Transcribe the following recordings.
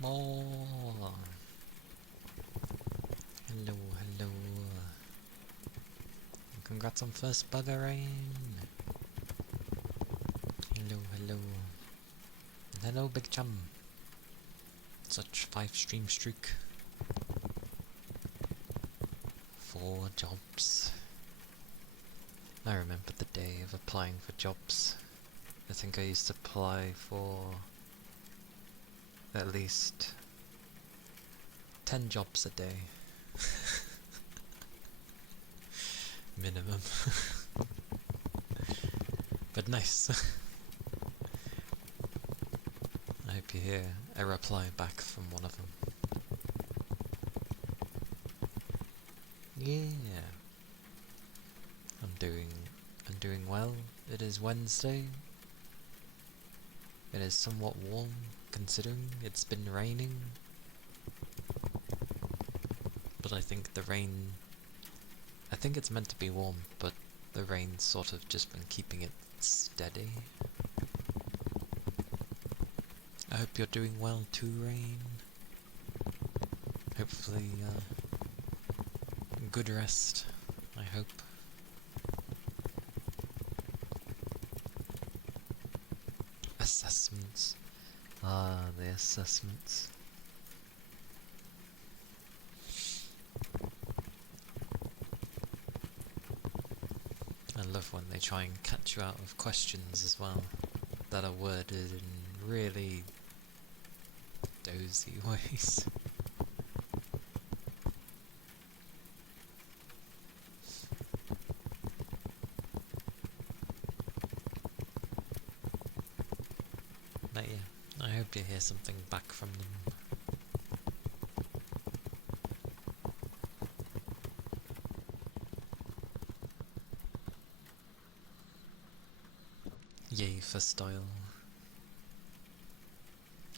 more. Hello, hello. Congrats on first bugger rain. Hello, hello. And hello, Big Chum. Such 5 stream streak. 4 jobs. I remember the day of applying for jobs. I think I used to apply for at least 10 jobs a day. Minimum. But nice. I hope you hear a reply back from one of them. Yeah. I'm doing well. It is Wednesday. It is somewhat warm, considering it's been raining. But I think it's meant to be warm, but the rain's sort of just been keeping it steady. I hope you're doing well too, Rain. Hopefully, good rest, I hope. Assessments. Ah, the assessments. I love when they try and catch you out of questions as well, that are worded in really dozy ways. But yeah, I hope you hear something back from them. Yay for style.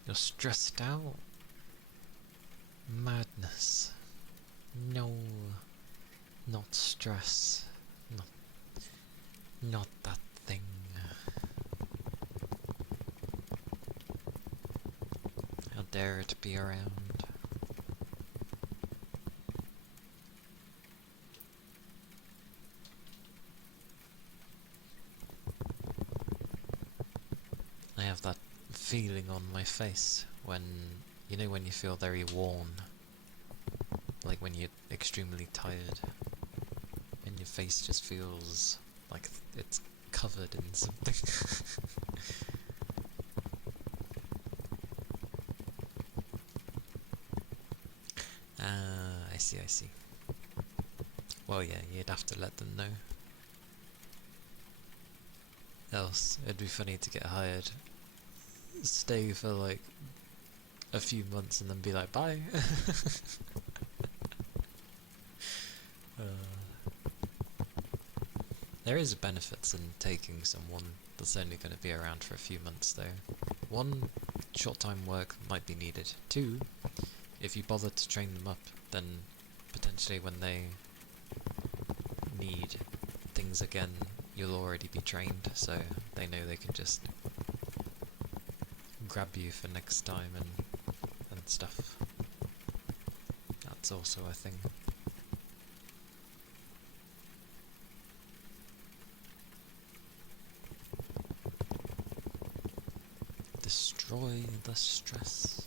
You're stressed out? Madness. No. Not stress. Not that thing. How dare it be around? I have that feeling on my face when, you know, when you feel very worn, like when you're extremely tired and your face just feels like it's covered in something. Ah, I see. Well, yeah, you'd have to let them know. Else, it'd be funny to get hired, stay for like a few months and then be like, bye. There is benefits in taking someone that's only going to be around for a few months though. 1, short-time work might be needed. 2, if you bother to train them up, then potentially when they need things again, you'll already be trained, so they know they can just grab you for next time and stuff. That's also a thing. Destroy the stress.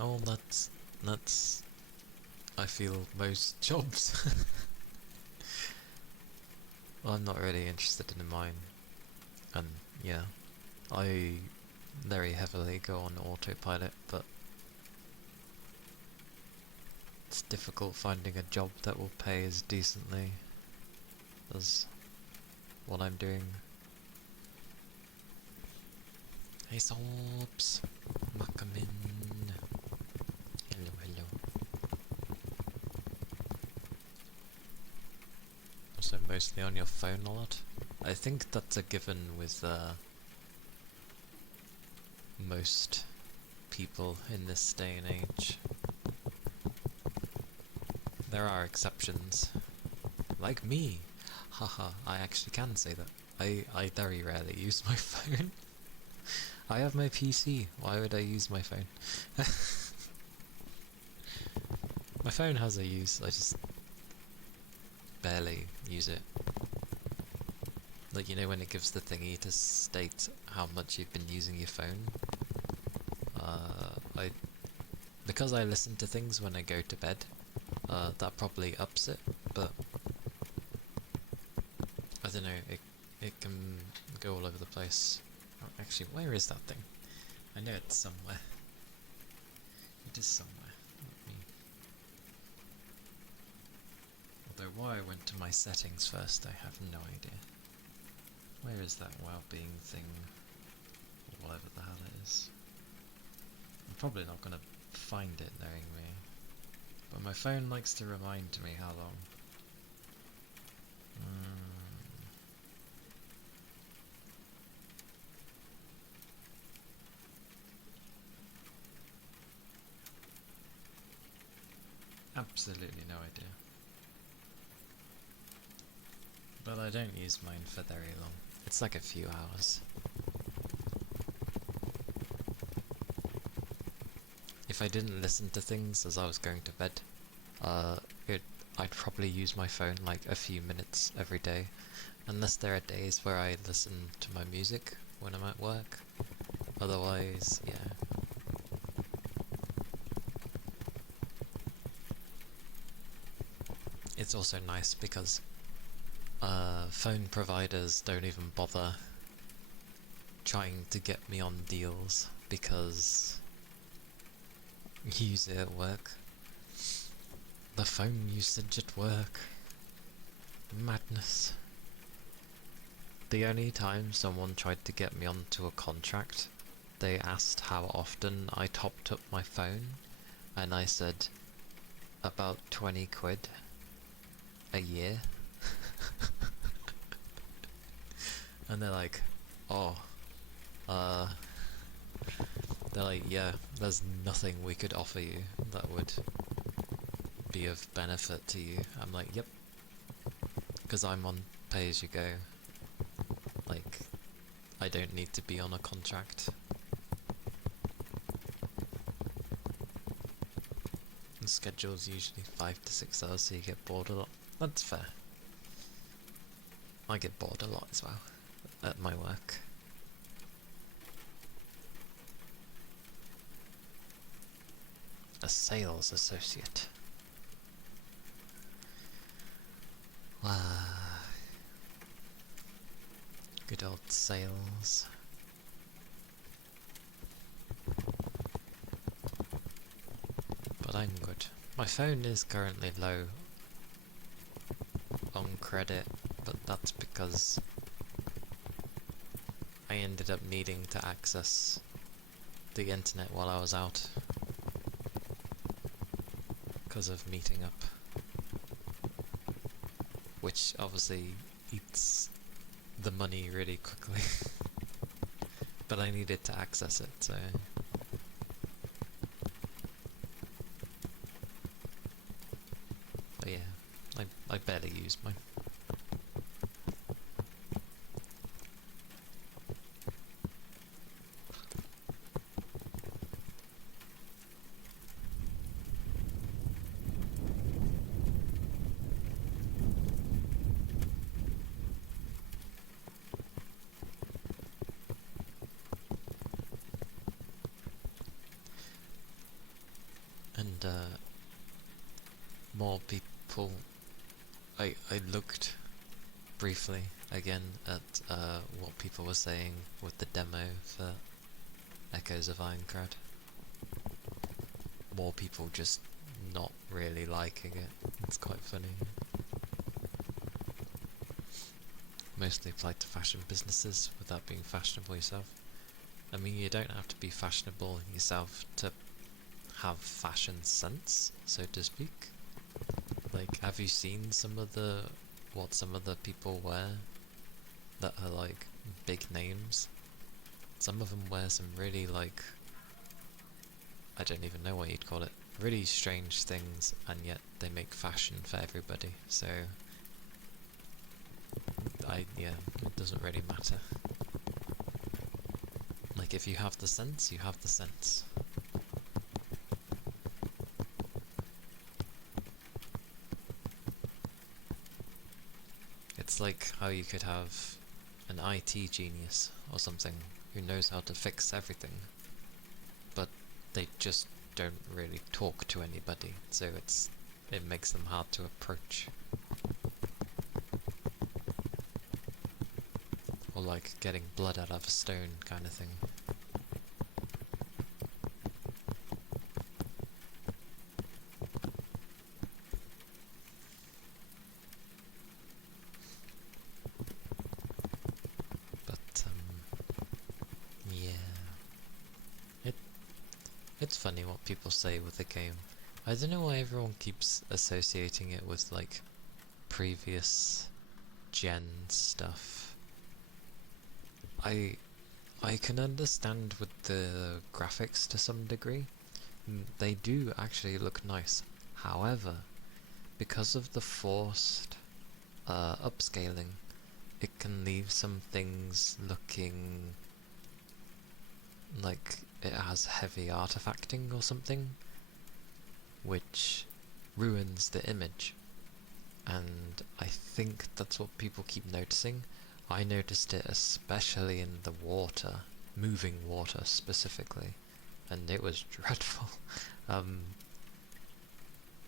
Oh, that's I feel most jobs. Well, I'm not really interested in mine, and yeah, I very heavily go on autopilot, but it's difficult finding a job that will pay as decently as what I'm doing. Hey Sobs! Makamin! Hello. Also mostly on your phone a lot. I think that's a given with most people in this day and age. There are exceptions, Like me. Haha, I actually can say that. I very rarely use my phone. I have my PC, why would I use my phone? My phone has a use, I just barely use it. Like, you know when it gives the thingy to state how much you've been using your phone? Because I listen to things when I go to bed, that probably ups it, but I don't know, it can go all over the place. Oh, actually, where is that thing? I know it's somewhere. It is somewhere. Although why I went to my settings first, I have no idea. Where is that well-being thing? Or whatever the hell it is. I'm probably not going to find it knowing me. But my phone likes to remind me how long. Absolutely no idea. But I don't use mine for very long. It's like a few hours. If I didn't listen to things as I was going to bed, I'd probably use my phone like a few minutes every day. Unless there are days where I listen to my music when I'm at work. Otherwise, yeah. It's also nice because phone providers don't even bother trying to get me on deals because you use it at work. The phone usage at work. Madness. The only time someone tried to get me onto a contract, they asked how often I topped up my phone, and I said about 20 quid a year. And they're like, oh, they're like, yeah, there's nothing we could offer you that would be of benefit to you. I'm like, yep, because I'm on pay-as-you-go. Like, I don't need to be on a contract. The schedule's usually 5 to 6 hours, so you get bored a lot. That's fair. I get bored a lot as well, at my work. A sales associate. Wow. Good old sales. But I'm good. My phone is currently low on credit, but that's because I ended up needing to access the internet while I was out because of meeting up, which obviously eats the money really quickly. But I needed to access it, so but yeah, I barely use mine. And more people. I looked briefly again at what people were saying with the demo for Echoes of Ironcrad. More people just not really liking it. It's quite funny. Mostly applied to fashion businesses without being fashionable yourself. I mean, you don't have to be fashionable yourself to have fashion sense, so to speak. Like, have you seen what some of the people wear that are like big names? Some of them wear some really like, I don't even know what you'd call it, really strange things, and yet they make fashion for everybody. So yeah, it doesn't really matter. Like, if you have the sense, you have the sense. It's like how you could have an IT genius or something who knows how to fix everything, but they just don't really talk to anybody, so it makes them hard to approach. Or like getting blood out of a stone kind of thing. But yeah. It's funny what people say with the game. I don't know why everyone keeps associating it with like previous gen stuff. I can understand with the graphics to some degree. They do actually look nice. However, because of the forced upscaling, it can leave some things looking like it has heavy artifacting or something, which ruins the image. And I think that's what people keep noticing. I noticed it especially in the water, moving water specifically, and it was dreadful.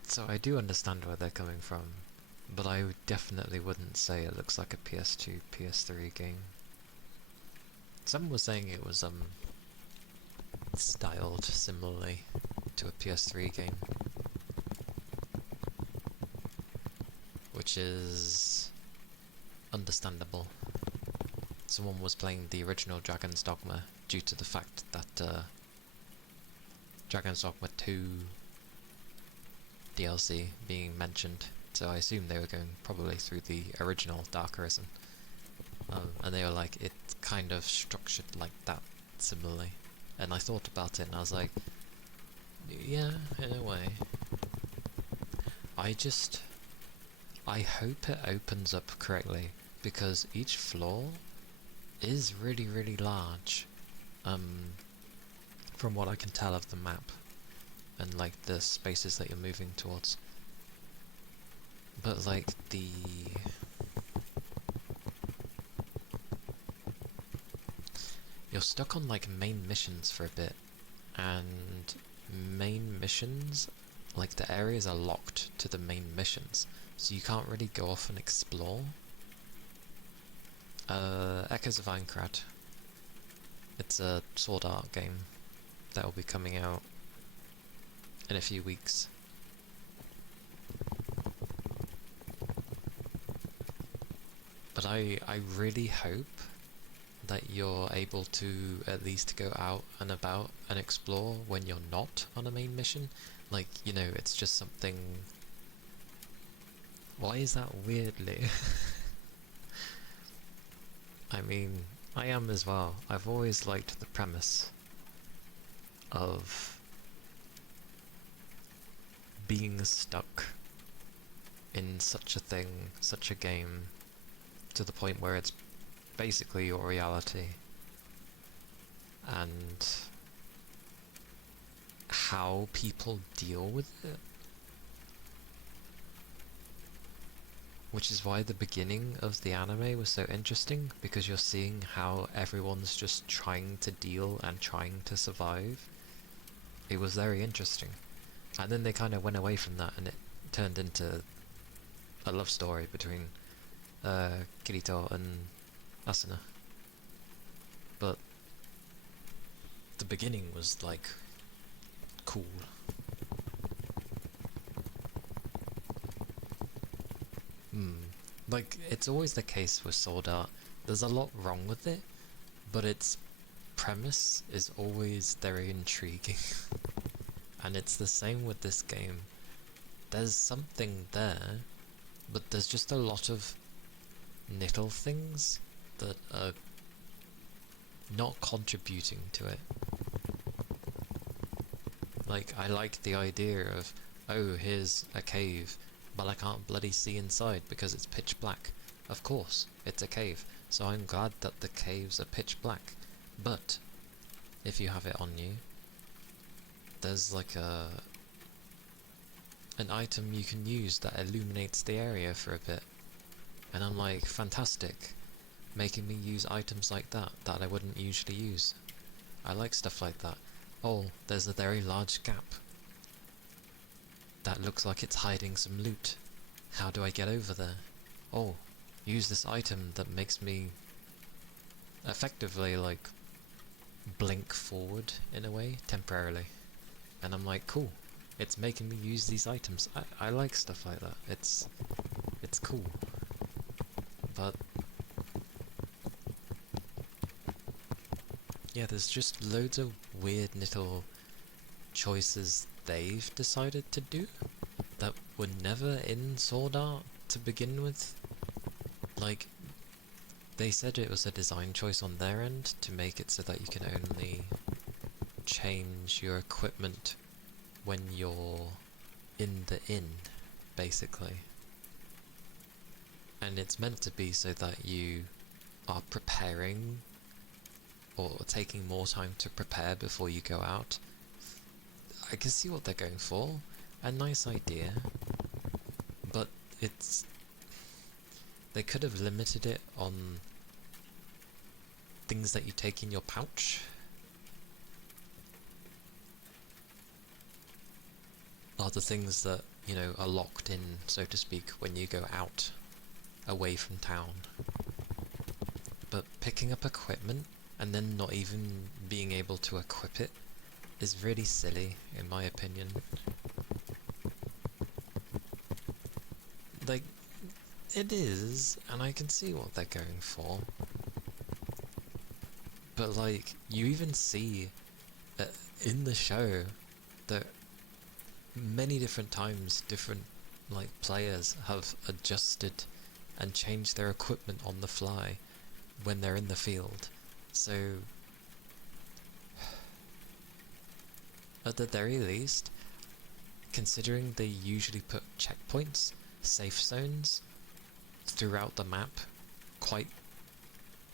So I do understand where they're coming from, but I definitely wouldn't say it looks like a PS2, PS3 game. Some were saying it was styled similarly to a PS3 game, which is understandable. Someone was playing the original Dragon's Dogma due to the fact that Dragon's Dogma 2 DLC being mentioned, so I assume they were going probably through the original Dark Arisen. And they were like, it's kind of structured like that, similarly. And I thought about it and I was like, yeah, in a way. I hope it opens up correctly, because each floor is really, really large, from what I can tell of the map, and like the spaces that you're moving towards. But like you're stuck on like main missions for a bit, and main missions, like the areas are locked to the main missions, so you can't really go off and explore. Echoes of Aincrad. It's a Sword Art game that will be coming out in a few weeks. But I really hope that you're able to at least go out and about and explore when you're not on a main mission. Like, you know, it's just something... Why is that weirdly? I mean, I am as well. I've always liked the premise of being stuck in such a thing, such a game, to the point where it's basically your reality, and how people deal with it. Which is why the beginning of the anime was so interesting, because you're seeing how everyone's just trying to deal and trying to survive. It was very interesting. And then they kind of went away from that and it turned into a love story between Kirito and Asuna. But the beginning was like cool. Like, it's always the case with Sword Art. There's a lot wrong with it, but its premise is always very intriguing. And it's the same with this game. There's something there, but there's just a lot of little things that are not contributing to it. Like, I like the idea of, oh, here's a cave, but I can't bloody see inside because it's pitch black. of course, it's a cave, so I'm glad that the caves are pitch black. But if you have it on you, there's like an item you can use that illuminates the area for a bit. And I'm like, fantastic, making me use items like that I wouldn't usually use. I like stuff like that. Oh, there's a very large gap. That looks like it's hiding some loot. How do I get over there? Oh, use this item that makes me effectively, like, blink forward in a way, temporarily. And I'm like, cool. It's making me use these items. I like stuff like that. It's cool. But yeah, there's just loads of weird little choices they've decided to do that were never in Sword Art to begin with. Like, they said it was a design choice on their end to make it so that you can only change your equipment when you're in the inn, basically. And it's meant to be so that you are preparing or taking more time to prepare before you go out. I can see what they're going for. A nice idea. But it's... They could have limited it on things that you take in your pouch. Are the things that, you know, are locked in, so to speak, when you go out, away from town. But picking up equipment, and then not even being able to equip it, is really silly, in my opinion. Like, it is, and I can see what they're going for. But, like, you even see in the show that many different times different, like, players have adjusted and changed their equipment on the fly when they're in the field. So, at the very least, considering they usually put checkpoints, safe zones, throughout the map quite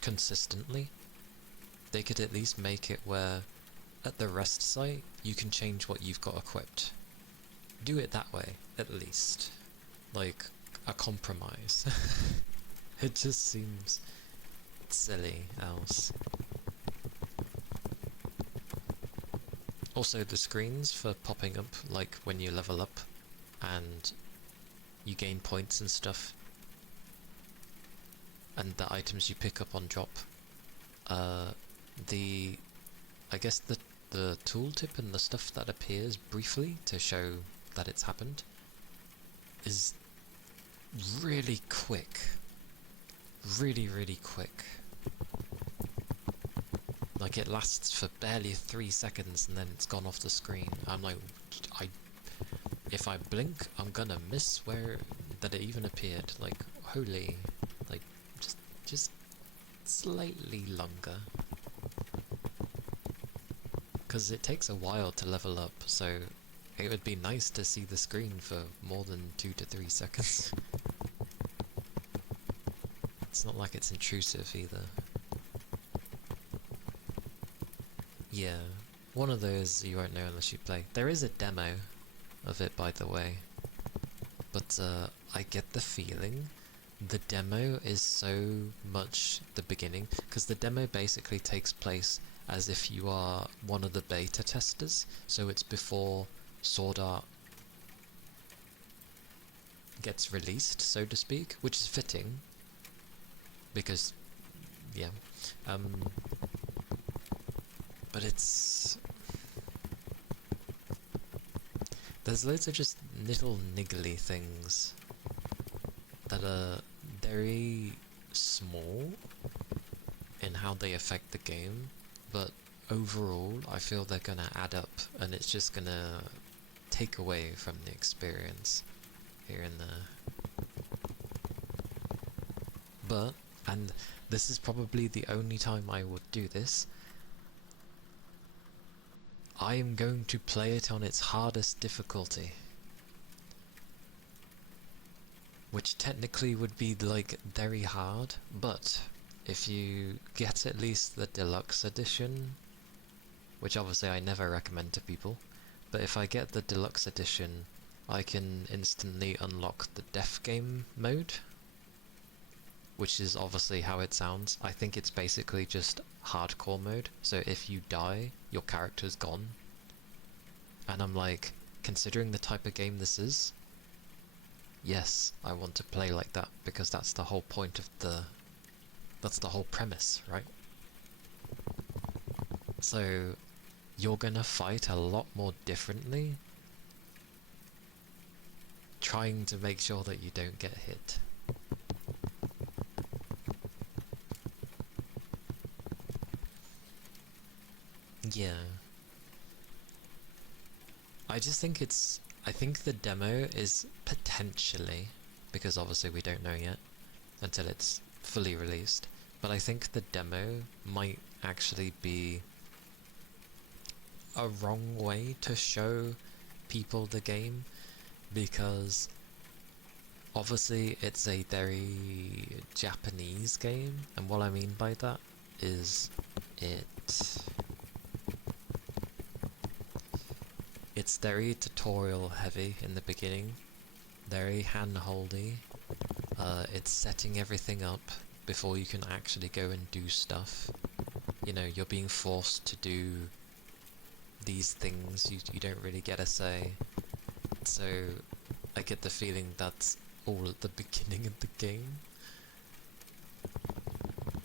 consistently, they could at least make it where at the rest site you can change what you've got equipped. Do it that way, at least. Like, a compromise. It just seems silly else. Also, the screens for popping up, like when you level up and you gain points and stuff, and the items you pick up on drop, I guess the tooltip and the stuff that appears briefly to show that it's happened is really quick. Really, really quick. Like, it lasts for barely 3 seconds and then it's gone off the screen. I'm like, if I blink, I'm gonna miss where that it even appeared. Like, holy, like, just slightly longer. Because it takes a while to level up, so it would be nice to see the screen for more than 2 to 3 seconds. It's not like it's intrusive either. Yeah, one of those you won't know unless you play. There is a demo of it, by the way, but I get the feeling the demo is so much the beginning, because the demo basically takes place as if you are one of the beta testers, so it's before Sword Art gets released, so to speak, which is fitting, because, yeah, but it's... There's loads of just little niggly things that are very small in how they affect the game, but overall I feel they're gonna add up and it's just gonna take away from the experience here and there. But, and this is probably the only time I would do this, I am going to play it on its hardest difficulty. which technically would be like very hard, but if you get at least the deluxe edition, which obviously I never recommend to people, but if I get the deluxe edition, I can instantly unlock the death game mode, which is obviously how it sounds. I think it's basically just hardcore mode, so if you die, your character's gone. And I'm like, considering the type of game this is, yes, I want to play like that, because that's the whole point of that's the whole premise, right? So, you're gonna fight a lot more differently, trying to make sure that you don't get hit. Yeah. I think the demo is potentially, because obviously we don't know yet until it's fully released, but I think the demo might actually be a wrong way to show people the game, because obviously it's a very Japanese game, and what I mean by that is it's very tutorial heavy in the beginning, very hand-holdy. It's setting everything up before you can actually go and do stuff. You know, you're being forced to do these things, you don't really get a say. So I get the feeling that's all at the beginning of the game.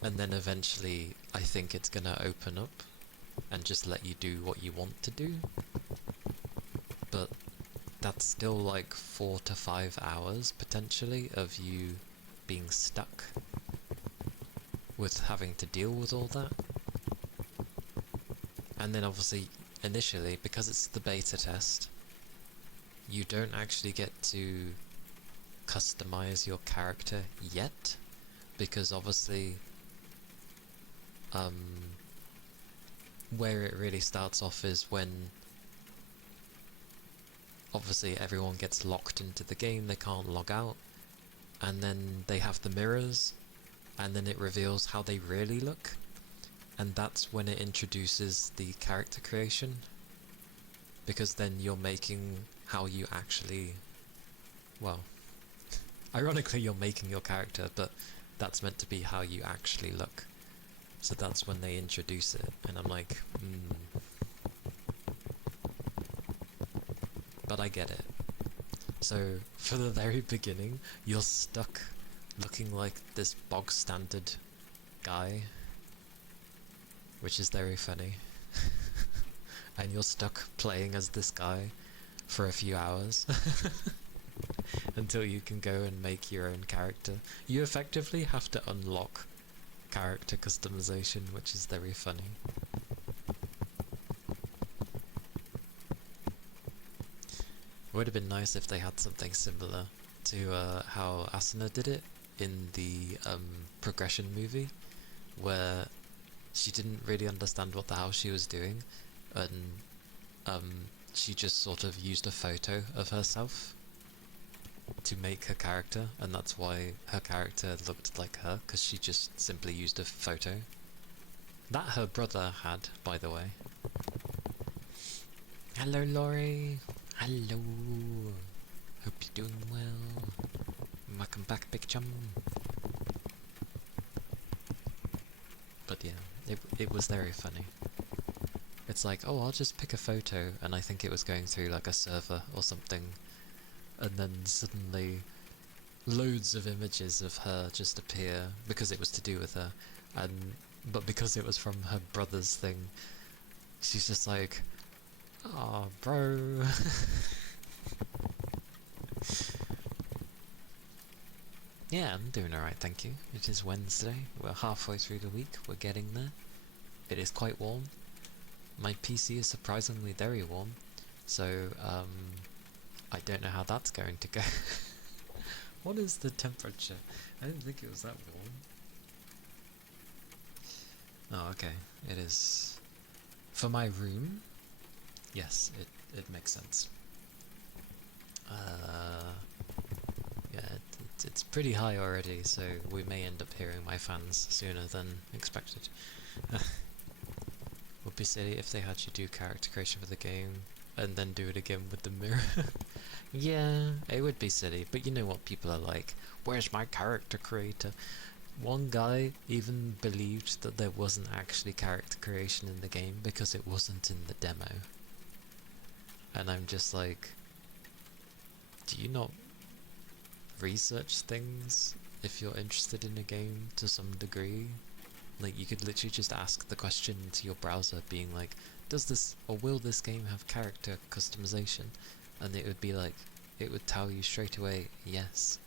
And then eventually I think it's gonna open up and just let you do what you want to do. But that's still like 4 to 5 hours potentially of you being stuck with having to deal with all that. And then obviously initially, because it's the beta test, you don't actually get to customize your character yet, because obviously where it really starts off is when obviously everyone gets locked into the game, they can't log out, and then they have the mirrors, and then it reveals how they really look, and that's when it introduces the character creation, because then you're making how you actually, well, ironically you're making your character, but that's meant to be how you actually look. So that's when they introduce it, and I'm like, But I get it. So, for the very beginning, you're stuck looking like this bog standard guy, which is very funny. And you're stuck playing as this guy for a few hours until you can go and make your own character. You effectively have to unlock character customization, which is very funny. It would have been nice if they had something similar to how Asuna did it in the progression movie, where she didn't really understand what the hell she was doing, and she just sort of used a photo of herself to make her character, and that's why her character looked like her, because she just simply used a photo. That her brother had, by the way. Hello, Laurie! Hello! Hope you're doing well. Welcome back, big chum. But yeah, it was very funny. It's like, oh, I'll just pick a photo, and I think it was going through like a server or something, and then suddenly loads of images of her just appear because it was to do with her, but because it was from her brother's thing, she's just like, oh, bro. Yeah, I'm doing alright, thank you. It is Wednesday, we're halfway through the week, we're getting there. It is quite warm. My PC is surprisingly very warm, so I don't know how that's going to go. What is the temperature? I didn't think it was that warm. Oh, okay, it is. For my room, yes, it makes sense. Yeah, it's pretty high already, so we may end up hearing my fans sooner than expected. Would be silly if they had you do character creation for the game and then do it again with the mirror. Yeah, it would be silly, but you know what people are like. Where's my character creator? One guy even believed that there wasn't actually character creation in the game because it wasn't in the demo. And I'm just like, do you not research things if you're interested in a game to some degree? Like, you could literally just ask the question to your browser being like, does this or will this game have character customization? And it would be like, it would tell you straight away, yes.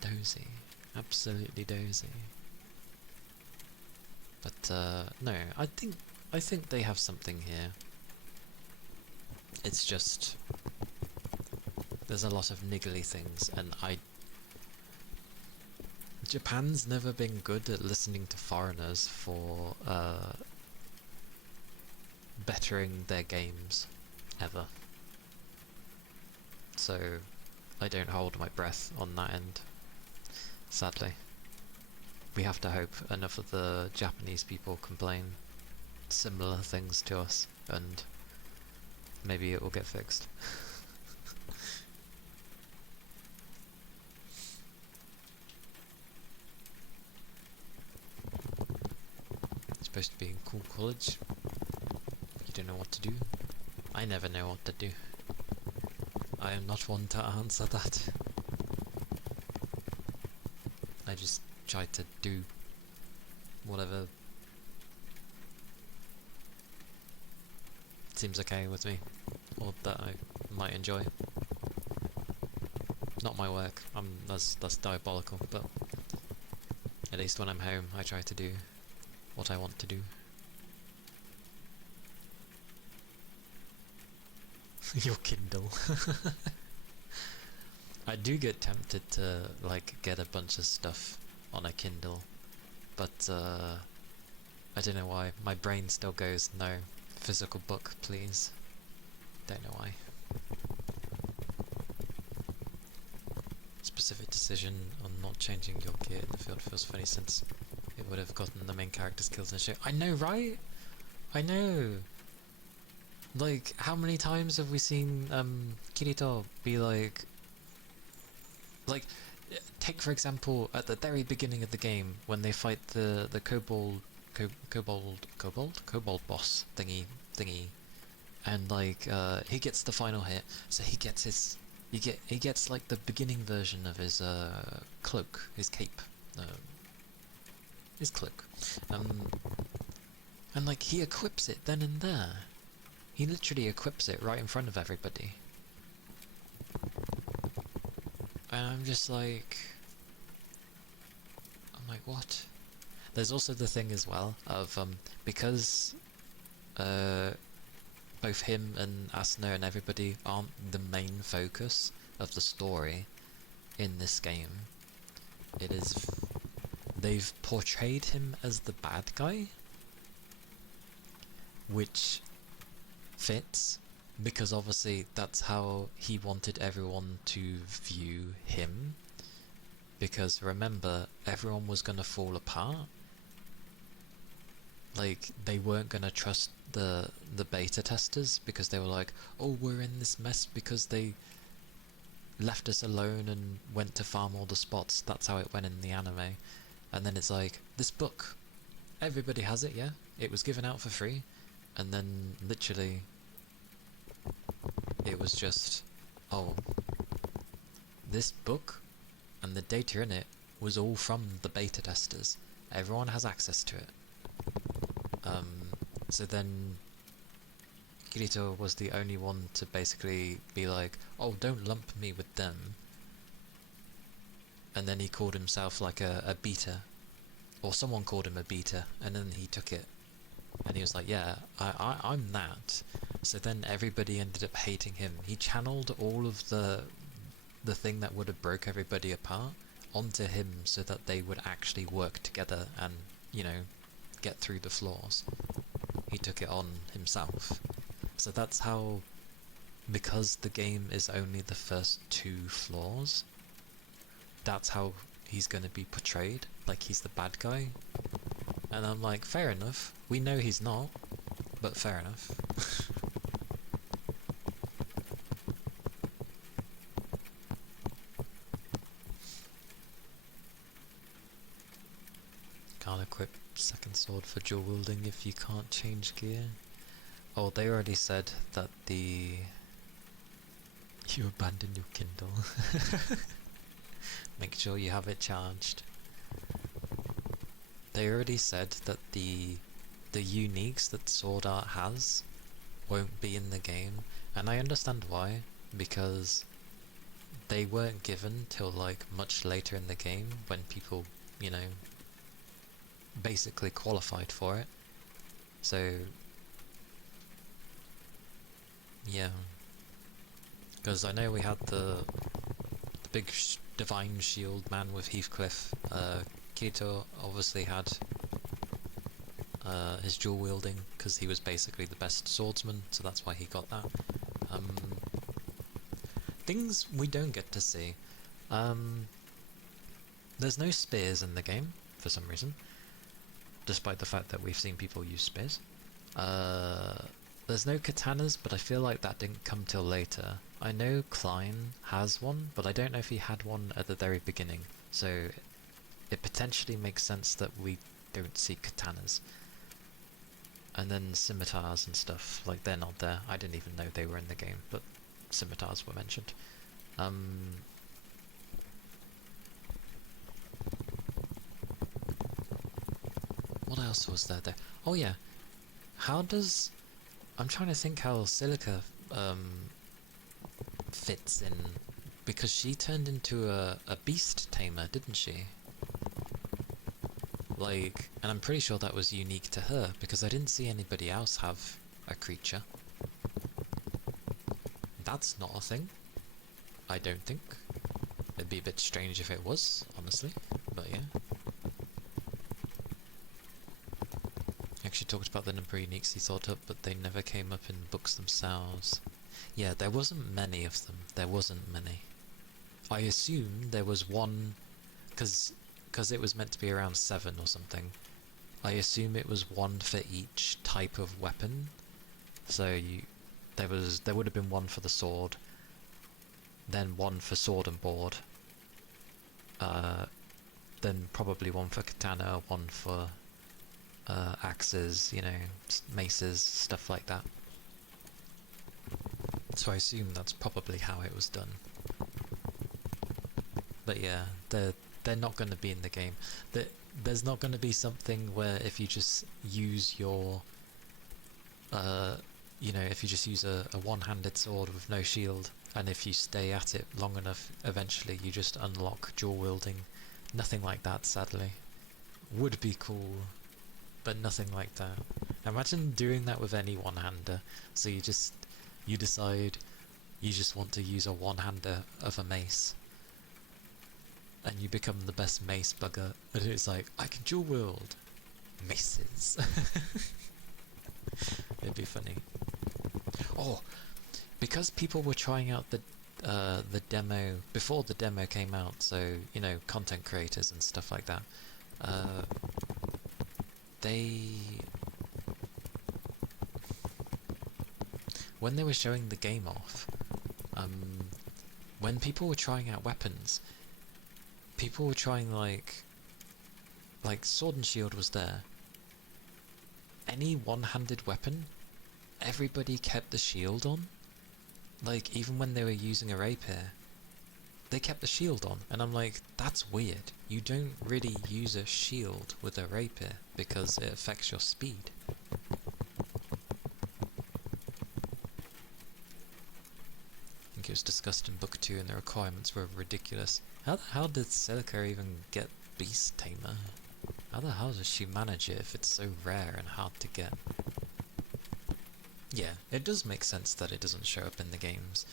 Dozy. Absolutely dozy. But no, I think they have something here. It's just there's a lot of niggly things, and Japan's never been good at listening to foreigners for bettering their games, ever. So I don't hold my breath on that end, sadly. We have to hope enough of the Japanese people complain similar things to us, and maybe it will get fixed. It's supposed to be in cool college. You don't know what to do. I never know what to do. I am not one to answer that. I just try to do whatever seems okay with me, or that I might enjoy. Not my work. That's diabolical, but at least when I'm home I try to do what I want to do. Your Kindle. I do get tempted to like get a bunch of stuff on a Kindle, but I don't know why. My brain still goes, no, physical book please. Don't know why. Specific decision on not changing your gear in the field feels funny since it would have gotten the main character's kills in the show. I know, right? I know. Like, how many times have we seen Kirito be like, take for example at the very beginning of the game when they fight the kobold boss thingy, and like he gets the final hit, so he gets he gets like the beginning version of his cloak, his cape, his cloak, and like he equips it then and there. He literally equips it right in front of everybody. And I'm like, what? There's also the thing as well of, because both him and Asuna and everybody aren't the main focus of the story in this game, they've portrayed him as the bad guy, which fits, because obviously that's how he wanted everyone to view him, because remember, everyone was gonna fall apart. Like, they weren't gonna trust the beta testers because they were like, oh, we're in this mess because they left us alone and went to farm all the spots. That's how it went in the anime. And then it's like, this book, everybody has it, yeah? It was given out for free. And then literally it was just, oh, this book and the data in it was all from the beta testers. Everyone has access to it. So then Kirito was the only one to basically be like, oh, don't lump me with them. And then he called himself like a beta, or someone called him a beta, and then he took it. And he was like, yeah, I'm that. So then everybody ended up hating him. He channeled all of the thing that would have broke everybody apart onto him so that they would actually work together and, you know, get through the flaws. He took it on himself. So that's how, because the game is only the first 2 floors, that's how he's gonna be portrayed, like he's the bad guy. And I'm like, fair enough. We know he's not, but fair enough. Can't equip second sword for dual wielding if you can't change gear. Oh, they already said that you abandon your Kindle. Make sure you have it charged. They already said that the uniques that Sword Art has won't be in the game, and I understand why, because they weren't given till like much later in the game when people, you know, basically qualified for it. So yeah, because I know we had the big divine shield man with Heathcliff. Kirito obviously had his dual wielding because he was basically the best swordsman, so that's why he got that. Things we don't get to see. There's no spears in the game for some reason, despite the fact that we've seen people use spears. There's no katanas, but I feel like that didn't come till later. I know Klein has one, but I don't know if he had one at the very beginning, so it potentially makes sense that we don't see katanas. And then scimitars and stuff, like they're not there. I didn't even know they were in the game, but scimitars were mentioned. What else was there? Oh yeah, how does... I'm trying to think how Silica fits in, because she turned into a beast tamer, didn't she? Like, and I'm pretty sure that was unique to her, because I didn't see anybody else have a creature. That's not a thing, I don't think. It'd be a bit strange if it was, honestly, but yeah. Actually talked about the number of uniques he thought up, but they never came up in books themselves. Yeah, there wasn't many of them. There wasn't many. I assume there was one, because it was meant to be around 7 or something. I assume it was one for each type of weapon. So there would have been one for the sword, then one for sword and board, then probably one for katana, one for axes, you know, maces, stuff like that. So I assume that's probably how it was done. But yeah, they're not going to be in the game. There's not going to be something where if you just use your, you know, if you just use a one-handed sword with no shield, and if you stay at it long enough, eventually you just unlock dual wielding. Nothing like that, sadly. Would be cool, but nothing like that. Imagine doing that with any one-hander. So you decide you just want to use a one-hander of a mace, and you become the best mace bugger, and it's like, I can dual wield maces. It'd be funny. Oh, because people were trying out the demo before the demo came out, so, you know, content creators and stuff like that, when they were showing the game off, when people were trying out weapons, people were trying like sword and shield was there. Any one-handed weapon, everybody kept the shield on. Like, even when they were using a rapier, they kept the shield on, and I'm like, that's weird. You don't really use a shield with a rapier because it affects your speed. I think it was discussed in book 2 and the requirements were ridiculous. How did Celica even get Beast Tamer? How the hell does she manage it if it's so rare and hard to get? Yeah, it does make sense that it doesn't show up in the games.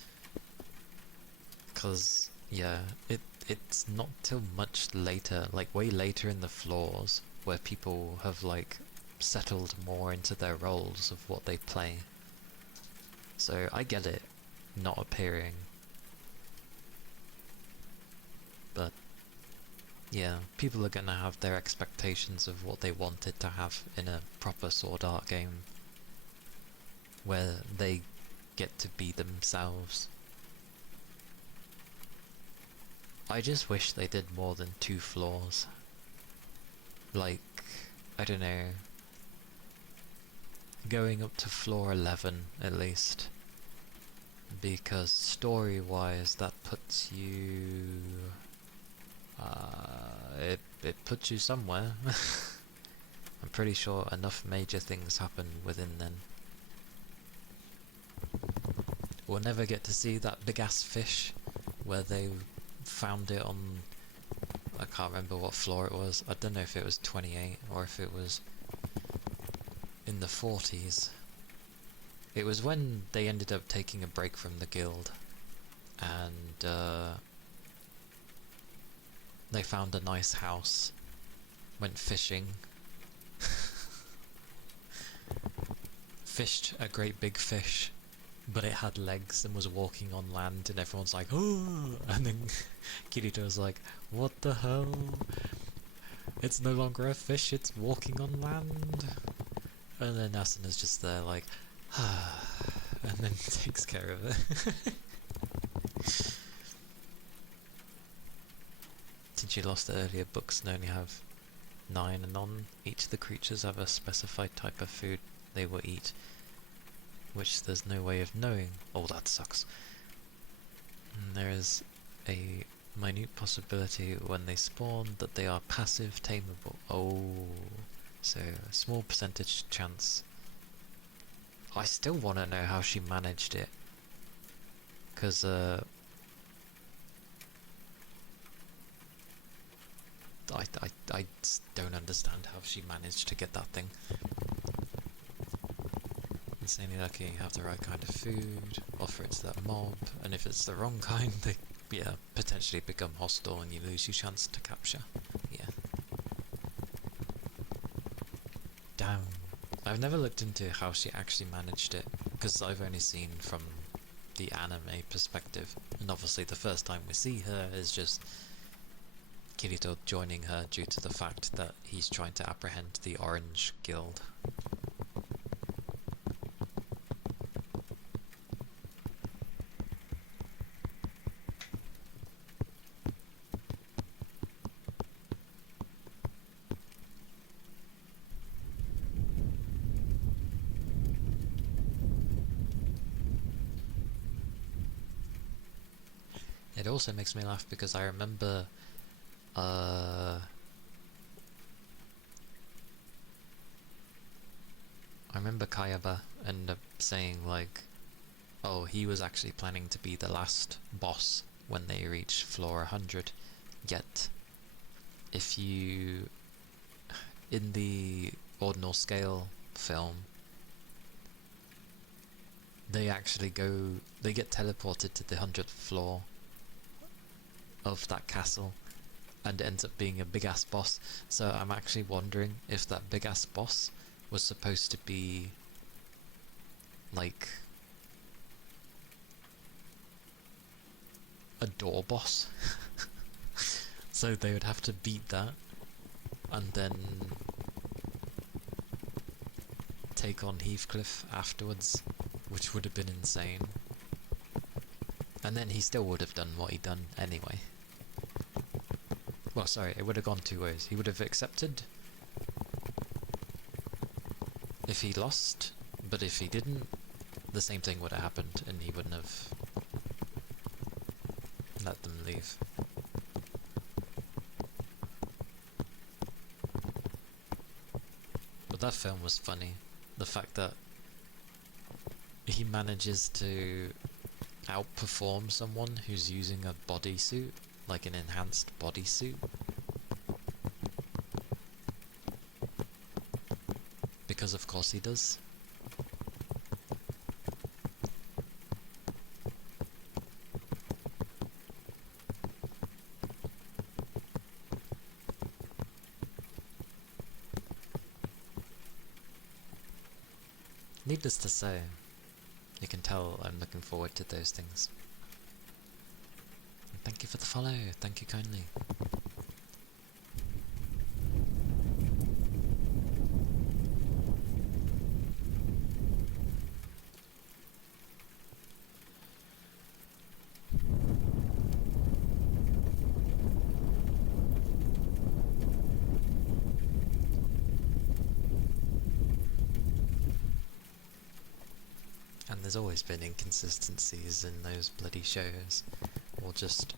Cause, yeah, it's not till much later, like way later in the floors, where people have like settled more into their roles of what they play. So I get it not appearing. But Yeah, people are gonna have their expectations of what they wanted to have in a proper Sword Art game, where they get to be themselves. I just wish they did more than 2 floors. Like, I don't know, going up to floor 11 at least. Because story-wise, that puts you... it puts you somewhere. I'm pretty sure enough major things happen within then. We'll never get to see that big-ass fish where they found it on... I can't remember what floor it was. I don't know if it was 28 or if it was in the 40s. It was when they ended up taking a break from the guild, and they found a nice house, went fishing, fished a great big fish, but it had legs and was walking on land, and everyone's like, oh! And then Kirito was like, what the hell? It's no longer a fish, it's walking on land. And then Asuna's just there like, and then takes care of it. Since you lost the earlier books and only have 9 and on, each of the creatures have a specified type of food they will eat, which there's no way of knowing. Oh, that sucks. And there is a minute possibility when they spawn that they are passive tameable. Oh, so a small percentage chance. I still want to know how she managed it, because I don't understand how she managed to get that thing. Insanely lucky, you have the right kind of food, offer it to that mob, and if it's the wrong kind, they potentially become hostile and you lose your chance to capture. Yeah. Damn. I've never looked into how she actually managed it, because I've only seen from the anime perspective, and obviously the first time we see her is just Kirito joining her due to the fact that he's trying to apprehend the Orange Guild. It also makes me laugh because I remember Kayaba ended up saying like, oh, he was actually planning to be the last boss when they reach floor 100, yet if you, in the Ordinal Scale film, they get teleported to the 100th floor of that castle, and it ends up being a big-ass boss. So I'm actually wondering if that big-ass boss was supposed to be like a door boss. So they would have to beat that and then take on Heathcliff afterwards, which would have been insane. And then he still would have done what he'd done anyway. Well, sorry, it would have gone 2 ways. He would have accepted if he lost, but if he didn't, the same thing would have happened and he wouldn't have let them leave. But that film was funny. The fact that he manages to outperform someone who's using a bodysuit, like an enhanced bodysuit. Because of course he does. Needless to say, you can tell I'm looking forward to those things. And thank you for the follow, thank you kindly. And there's always been inconsistencies in those bloody shows, or just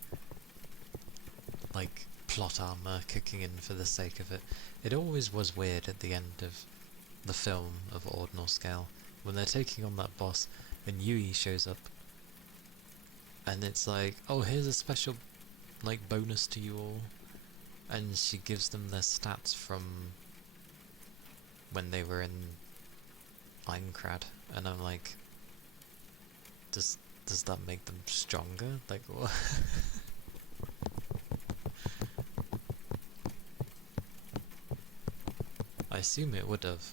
like plot armor kicking in for the sake of it. It always was weird at the end of the film of Ordinal Scale when they're taking on that boss and Yui shows up and it's like, oh, here's a special like bonus to you all, and she gives them their stats from when they were in Aincrad, and I'm like, does that make them stronger? Like what? I assume it would have,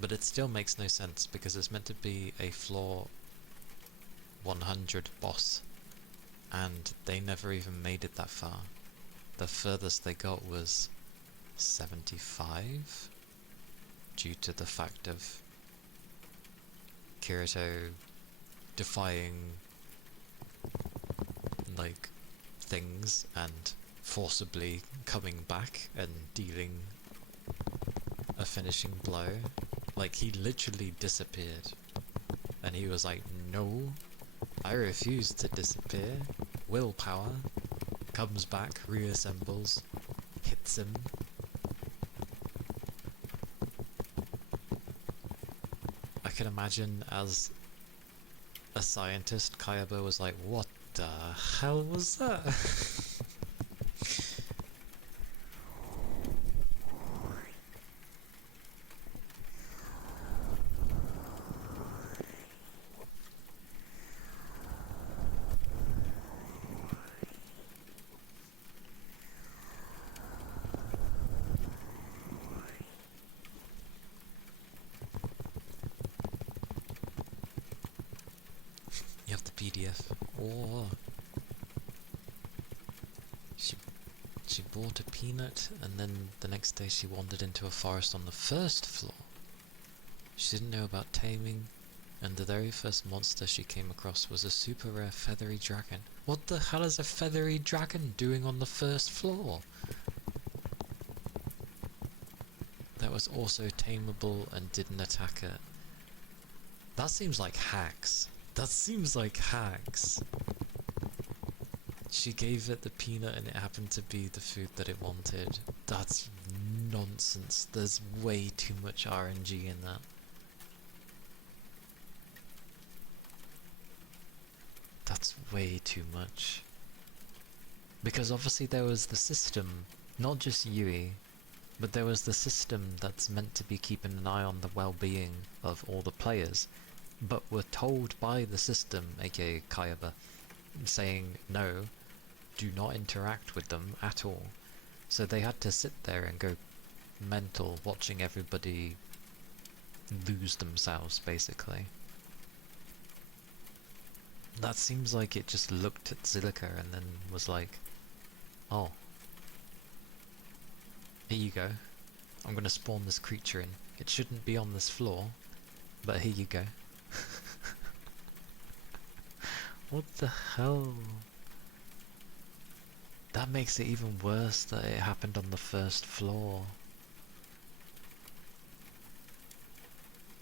but it still makes no sense because it's meant to be a floor 100 boss, and they never even made it that far. The furthest they got was 75, due to the fact of Kirito defying like things and forcibly coming back and dealing a finishing blow. Like, he literally disappeared and he was like, no, I refuse to disappear. Willpower. Comes back, reassembles, hits him. I can imagine as a scientist, Kayaba was like, what the hell was that? You have the PDF. Oh. She bought a peanut, and then the next day she wandered into a forest on the first floor. She didn't know about taming, and the very first monster she came across was a super rare feathery dragon. What the hell is a feathery dragon doing on the first floor? That was also tameable and didn't attack her. That seems like hacks. That seems like hacks. She gave it the peanut and it happened to be the food that it wanted. That's nonsense. There's way too much RNG in that. That's way too much. Because obviously there was the system, not just Yui, but there was the system that's meant to be keeping an eye on the well-being of all the players, but were told by the system, aka Kayaba, saying no, do not interact with them at all. So they had to sit there and go mental watching everybody lose themselves, basically. That seems like it just looked at Zilliqa and then was like, oh, here you go. I'm gonna spawn this creature in. It shouldn't be on this floor, but here you go. What the hell? That makes it even worse that it happened on the first floor.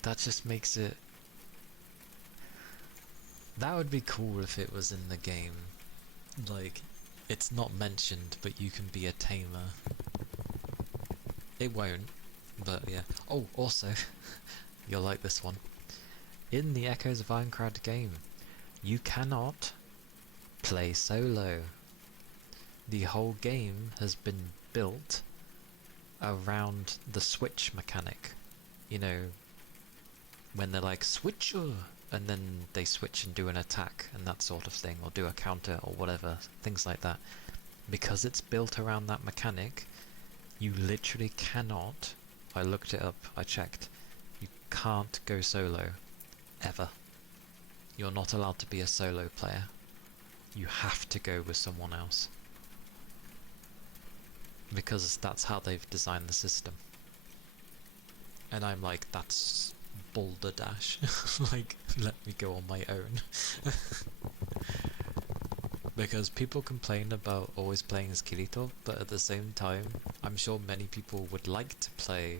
That just makes it... That would be cool if it was in the game. Like, it's not mentioned, but you can be a tamer. It won't, but yeah. Oh, also, you'll like this one. In the Echoes of Aincrad game, you cannot play solo. The whole game has been built around the switch mechanic. You know, when they're like, switcher, and then they switch and do an attack and that sort of thing, or do a counter or whatever, things like that. Because it's built around that mechanic, you literally cannot, I looked it up, I checked, you can't go solo, ever. You're not allowed to be a solo player. You have to go with someone else. Because that's how they've designed the system. And I'm like, that's balderdash. Like, let me go on my own. Because people complain about always playing as Kirito, but at the same time, I'm sure many people would like to play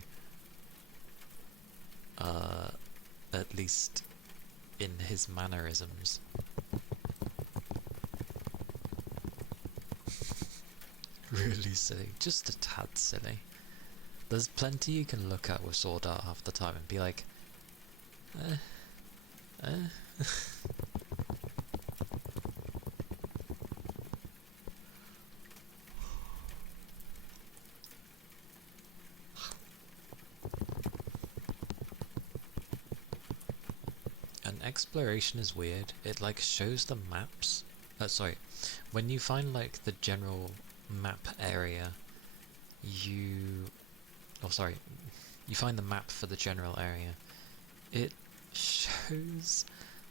at least in his mannerisms. Really silly. Just a tad silly. There's plenty you can look at with Sword Art half the time and be like, eh. And exploration is weird. It like shows the maps. Sorry, when you find like the general map area, you find the map for the general area. It shows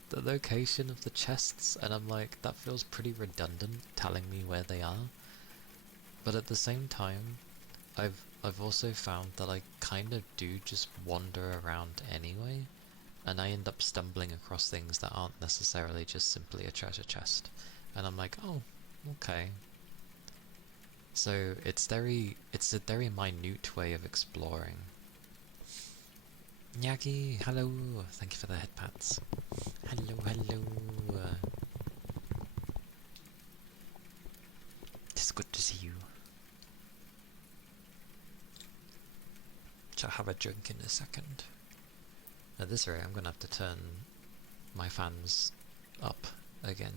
the location of the chests, and I'm like, that feels pretty redundant, telling me where they are. But at the same time, I've also found that I kind of do just wander around anyway, and I end up stumbling across things that aren't necessarily just simply a treasure chest. And I'm like, oh, okay. So it's a very minute way of exploring. Nyagi, hello! Thank you for the head pats. Hello, hello. It's good to see you. Shall have a drink in a second. At this rate, I'm gonna have to turn my fans up again.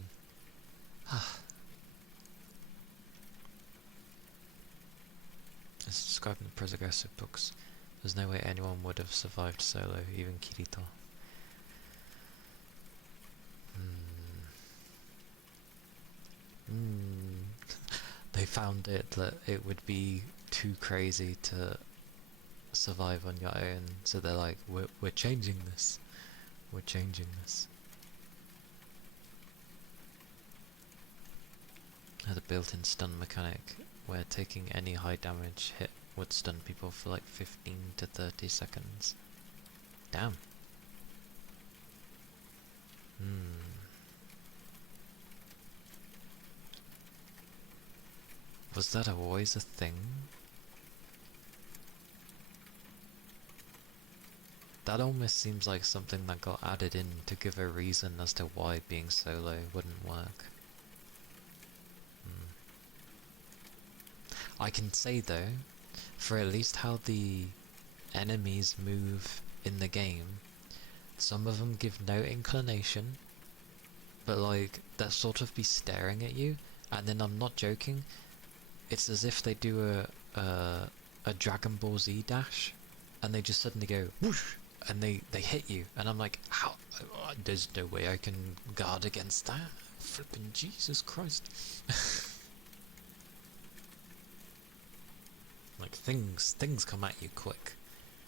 It's describing the progressive books. There's no way anyone would have survived solo, even Kirito. They found that it would be too crazy to survive on your own, so they're like, we're changing this. We're changing this. Had a built-in stun mechanic where taking any high damage hit would stun people for like 15 to 30 seconds. Damn. Was that always a thing? That almost seems like something that got added in to give a reason as to why being solo wouldn't work. I can say though, for at least how the enemies move in the game, some of them give no inclination, but like, they'll sort of be staring at you, and then I'm not joking, it's as if they do a Dragon Ball Z dash, and they just suddenly go whoosh, and they hit you, and I'm like, how? There's no way I can guard against that. Flippin' Jesus Christ. Like, things come at you quick.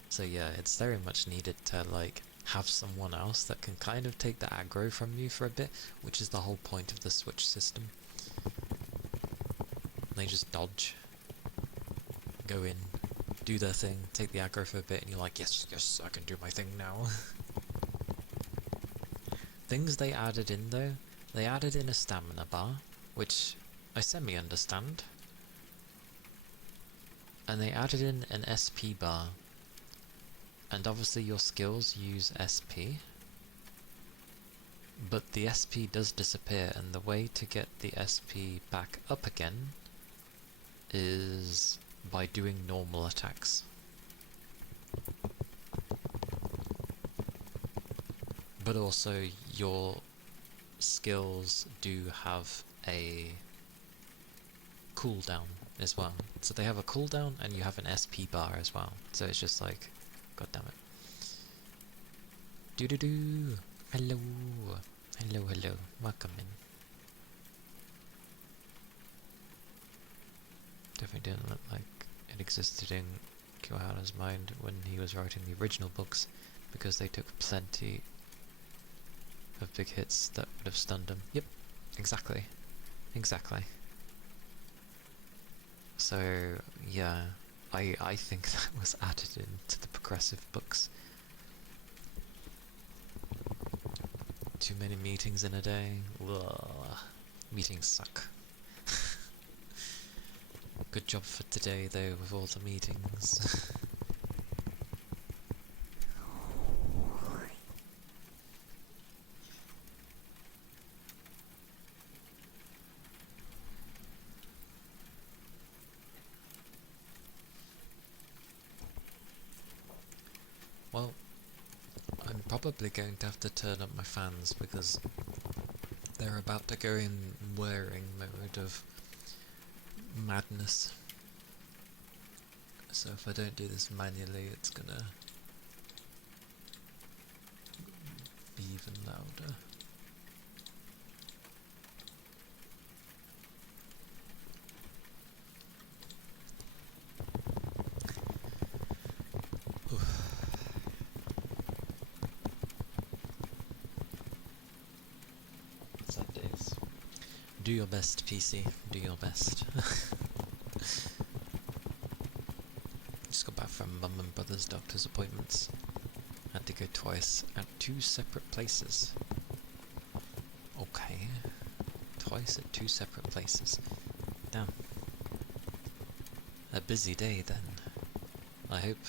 So yeah, it's very much needed to like have someone else that can kind of take the aggro from you for a bit, which is the whole point of the switch system. They just dodge, go in, do their thing, take the aggro for a bit, and you're like, yes, yes, I can do my thing now. Things they added in though, they added in a stamina bar, which I semi-understand. And they added in an SP bar. And obviously your skills use SP. But the SP does disappear, and the way to get the SP back up again is by doing normal attacks. But also your skills do have a cooldown as well. So they have a cooldown and you have an SP bar as well. So it's just like, god damn it. Doo-doo-doo! Hello! Hello, hello. Welcome in. Definitely didn't look like it existed in Kiwahara's mind when he was writing the original books, because they took plenty of big hits that would have stunned him. Yep, exactly. Exactly. So, yeah, I think that was added into the progressive books. Too many meetings in a day? Ugh. Meetings suck. Good job for today though, with all the meetings. probably going to have to turn up my fans because they're about to go in whirring mode of madness. So if I don't do this manually, it's gonna be even louder. Sad days. Do your best, PC. Do your best. Just got back from mum and brother's doctor's appointments. Had to go twice at 2 separate places. Okay. Twice at 2 separate places. Damn. A busy day then. I hope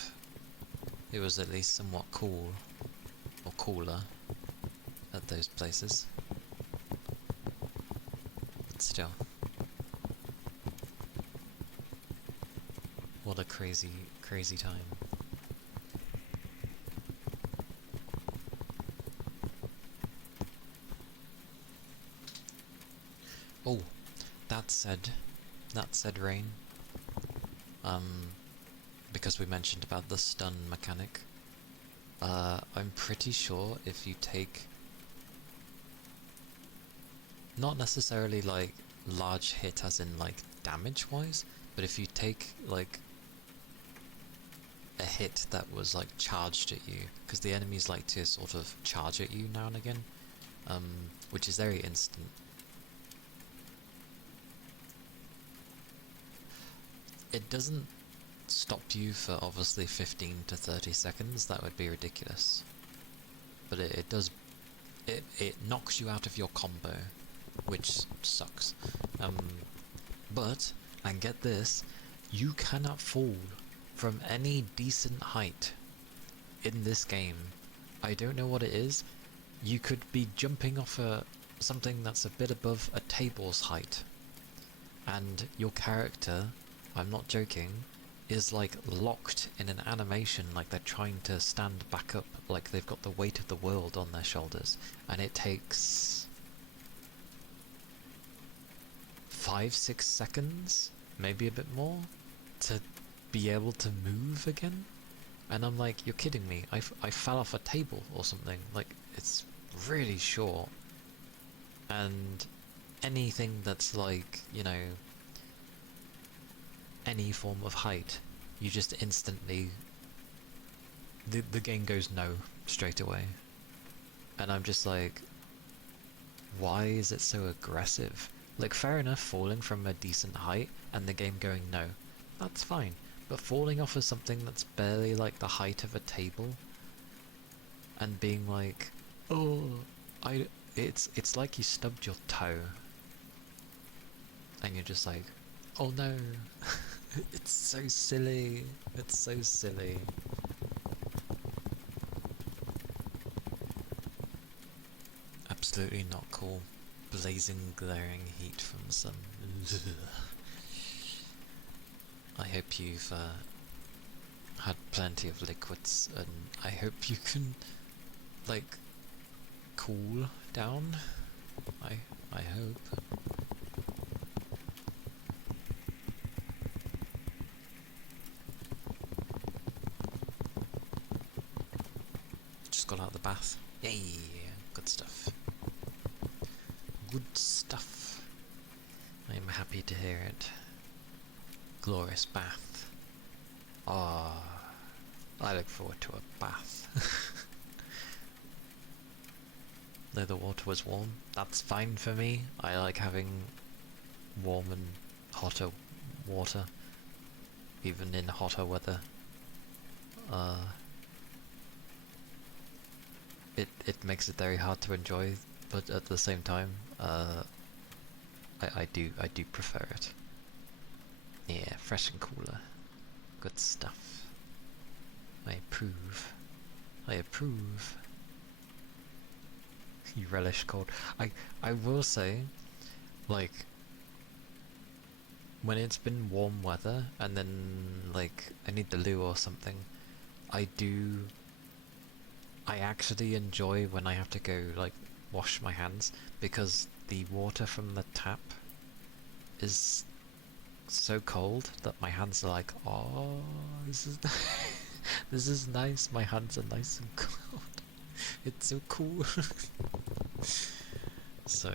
it was at least somewhat cool, or cooler, at those places. But still. What a crazy, crazy time. Oh, that said, Rain, because we mentioned about the stun mechanic, I'm pretty sure if you take, not necessarily like large hit as in like damage wise, but if you take like a hit that was like charged at you, because the enemies like to sort of charge at you now and again, which is very instant. It doesn't stop you for obviously 15 to 30 seconds, that would be ridiculous. But it does, it knocks you out of your combo, which sucks. But, and get this, you cannot fall from any decent height in this game. I don't know what it is. You could be jumping off something that's a bit above a table's height, and your character, I'm not joking, is like locked in an animation like they're trying to stand back up, like they've got the weight of the world on their shoulders, and it takes 5-6 seconds, maybe a bit more, to be able to move again. And I'm like, you're kidding me, I fell off a table or something. Like, it's really short. And anything that's like, you know, any form of height, you just instantly, the game goes no straight away. And I'm just like, why is it so aggressive? Like, fair enough falling from a decent height and the game going no, that's fine. But falling off of something that's barely like the height of a table and being like, oh, it's like you stubbed your toe and you're just like, oh no. It's so silly. It's so silly. Absolutely not cool. Blazing, glaring heat from the sun. I hope you've had plenty of liquids, and I hope you can, like, cool down. I hope. Got out of the bath. Yay! Good stuff. Good stuff. I am happy to hear it. Glorious bath. Ah, I look forward to a bath. Though the water was warm, that's fine for me. I like having warm and hotter water, even in hotter weather. It makes it very hard to enjoy, but at the same time, I do prefer it. Yeah, fresh and cooler. Good stuff. I approve. I approve. You relish cold. I will say, like, when it's been warm weather and then like I need the loo or something, I do I actually enjoy when I have to go, like, wash my hands, because the water from the tap is so cold that my hands are like, oh, this is this is nice. My hands are nice and cold. It's so cool. So,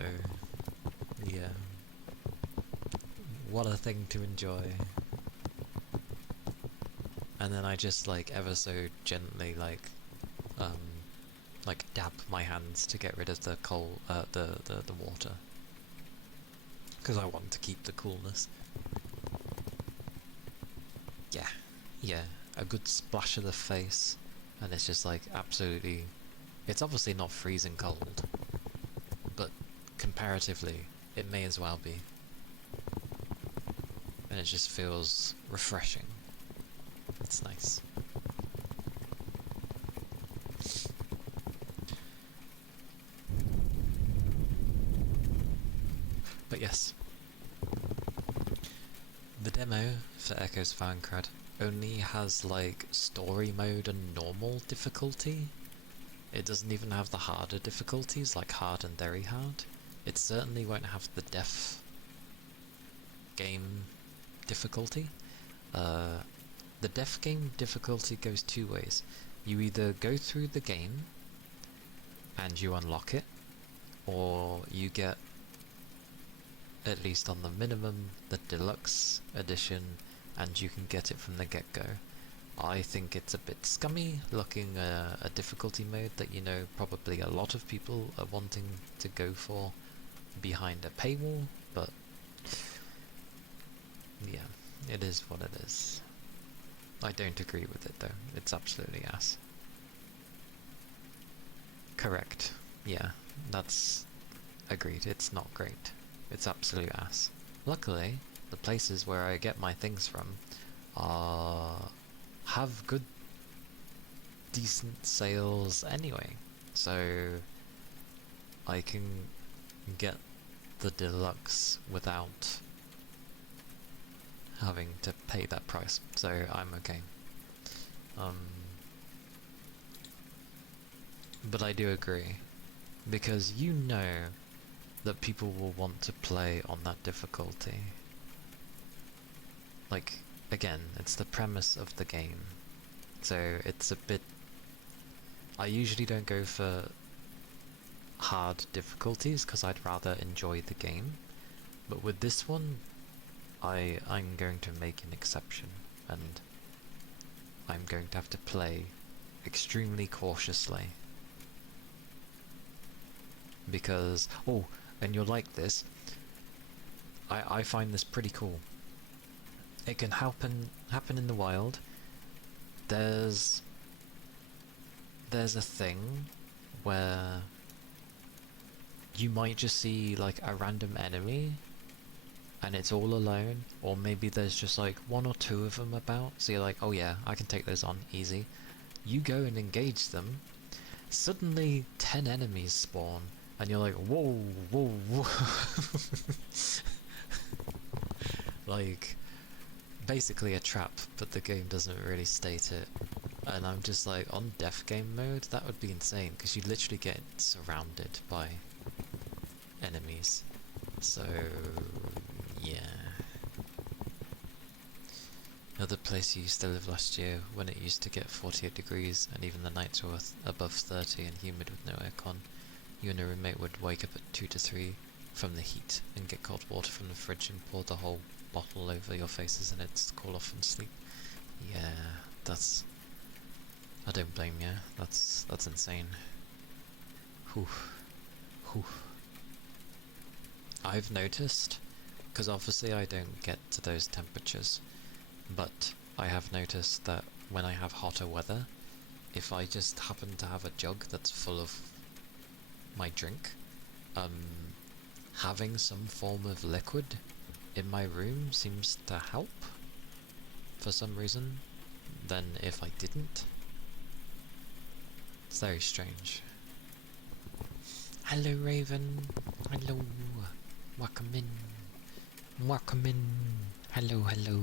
yeah, what a thing to enjoy. And then I just like ever so gently like dab my hands to get rid of the the water, because I want to keep the coolness. Yeah, yeah, a good splash of the face, and it's just like absolutely. It's obviously not freezing cold, but comparatively, it may as well be. And it just feels refreshing. It's nice. But yes, the demo for Echoes of Ironcrad only has like story mode and normal difficulty. It doesn't even have the harder difficulties like hard and very hard. It certainly won't have the death game difficulty. The death game difficulty goes two ways. You either go through the game and you unlock it, or you get, at least on the minimum, the deluxe edition, and you can get it from the get-go. I think it's a bit scummy looking a difficulty mode that you know probably a lot of people are wanting to go for behind a paywall, but yeah, it is what it is. I don't agree with it though, it's absolutely ass. Correct, yeah, that's agreed, it's not great. It's absolute ass. Luckily, the places where I get my things from have good, decent sales anyway, so I can get the deluxe without having to pay that price, so I'm okay. But I do agree, because you know that people will want to play on that difficulty. Like, again, it's the premise of the game, so it's a bit... I usually don't go for hard difficulties because I'd rather enjoy the game, but with this one I'm going to make an exception, and I'm going to have to play extremely cautiously, because, oh, and you'll like this, I find this pretty cool. It can happen in the wild. There's a thing where you might just see like a random enemy and it's all alone, or maybe there's just like one or two of them about, so you're like, oh yeah, I can take those on easy. You go and engage them, suddenly 10 enemies spawn, and you're like, whoa, whoa, whoa. Like, basically a trap, but the game doesn't really state it. And I'm just like, on death game mode, that would be insane, because you literally get surrounded by enemies. So, yeah. Another place I used to live last year, when it used to get 48 degrees, and even the nights were above 30 and humid with no aircon, you and a roommate would wake up at 2 to 3 from the heat and get cold water from the fridge and pour the whole bottle over your faces and it's cool off and sleep. Yeah, that's... I don't blame you. That's insane. Whew. Whew. I've noticed, because obviously I don't get to those temperatures, but I have noticed that when I have hotter weather, if I just happen to have a jug that's full of my drink, having some form of liquid in my room seems to help for some reason than if I didn't. It's very strange. Hello Raven, hello, welcome in, welcome in, hello, hello.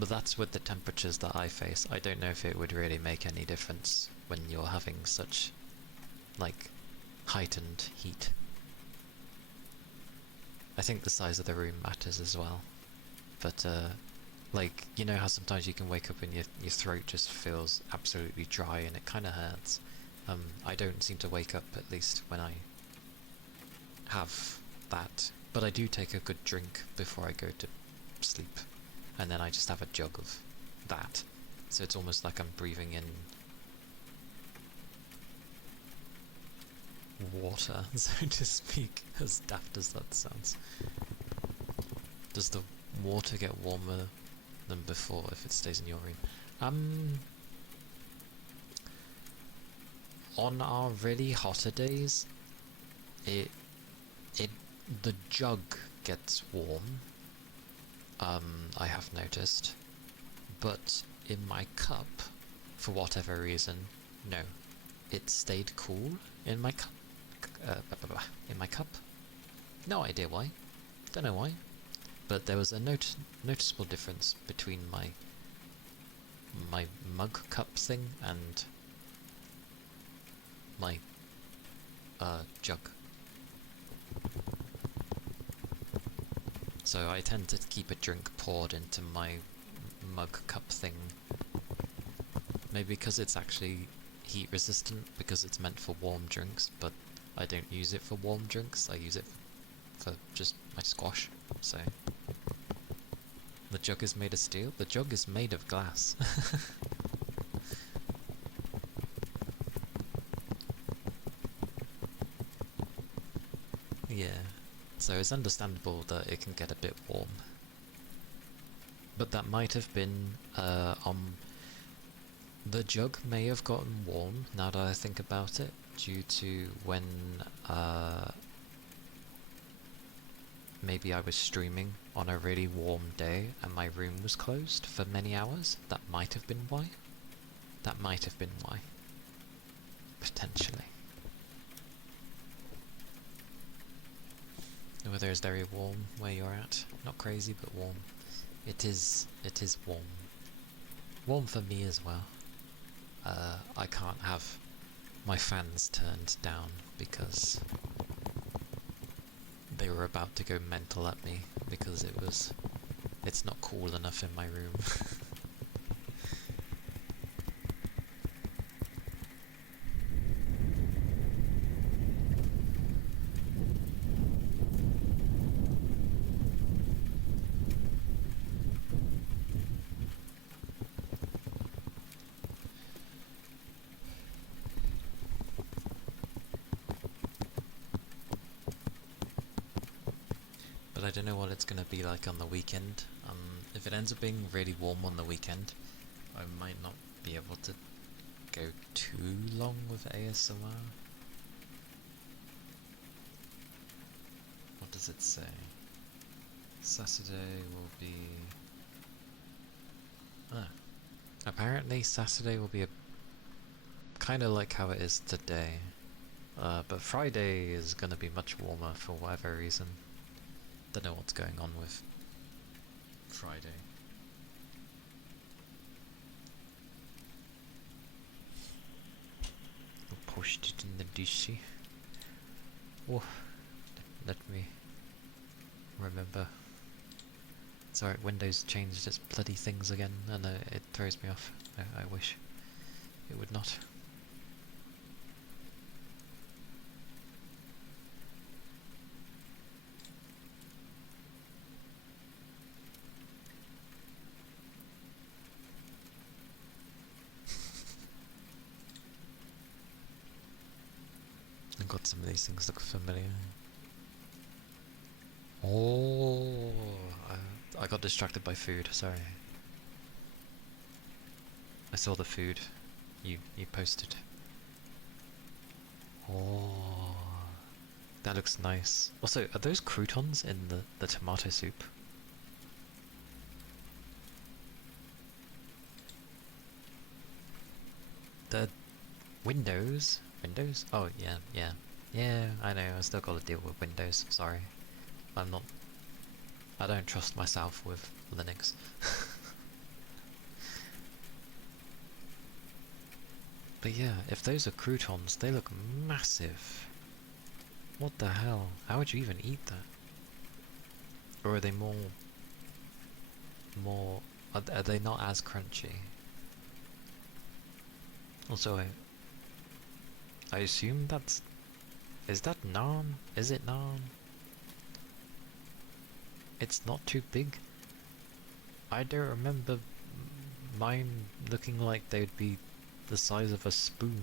But that's with the temperatures that I face. I don't know if it would really make any difference when you're having such, like, heightened heat. I think the size of the room matters as well. But, like, you know how sometimes you can wake up and your throat just feels absolutely dry and it kind of hurts? I don't seem to wake up, at least when I have that. But I do take a good drink before I go to sleep. And then I just have a jug of that. So it's almost like I'm breathing in water, so to speak, as daft as that sounds. Does the water get warmer than before if it stays in your room? On our really hotter days, the jug gets warm. I have noticed, but in my cup, for whatever reason, no, it stayed cool in my cup. In my cup. No idea why. Don't know why. But there was a noticeable difference between my mug cup thing and my jug. So I tend to keep a drink poured into my mug cup thing. Maybe because it's actually heat resistant, because it's meant for warm drinks, but I don't use it for warm drinks, I use it for just my squash, so... The jug is made of steel? The jug is made of glass. Yeah, so it's understandable that it can get a bit warm. But that might have been, the jug may have gotten warm, now that I think about it, due to when, maybe I was streaming on a really warm day and my room was closed for many hours. That might have been why. That might have been why. Potentially. The weather is very warm where you're at. Not crazy, but warm. It is warm. Warm for me as well. I can't have my fans turned down because they were about to go mental at me because it's not cool enough in my room. But I don't know what it's going to be like on the weekend. If it ends up being really warm on the weekend, I might not be able to go too long with ASMR. What does it say? Saturday will be... Apparently Saturday will be kind of like how it is today. But Friday is going to be much warmer for whatever reason. Don't know what's going on with Friday. Pushed it in the DC. Oh, let me remember. Sorry, Windows changed its bloody things again, and it throws me off. I wish it would not. God, some of these things look familiar. Oh, I got distracted by food, sorry. I saw the food you posted. Oh, that looks nice. Also, are those croutons in the tomato soup? The Windows? Windows? Oh, yeah, yeah. Yeah, I know, I still gotta deal with Windows, sorry. I don't trust myself with Linux. But yeah, if those are croutons, they look massive. What the hell? How would you even eat that? Or are they more... Are they not as crunchy? Also, I assume that's... Is that naan? Is it naan? It's not too big. I don't remember mine looking like they'd be the size of a spoon.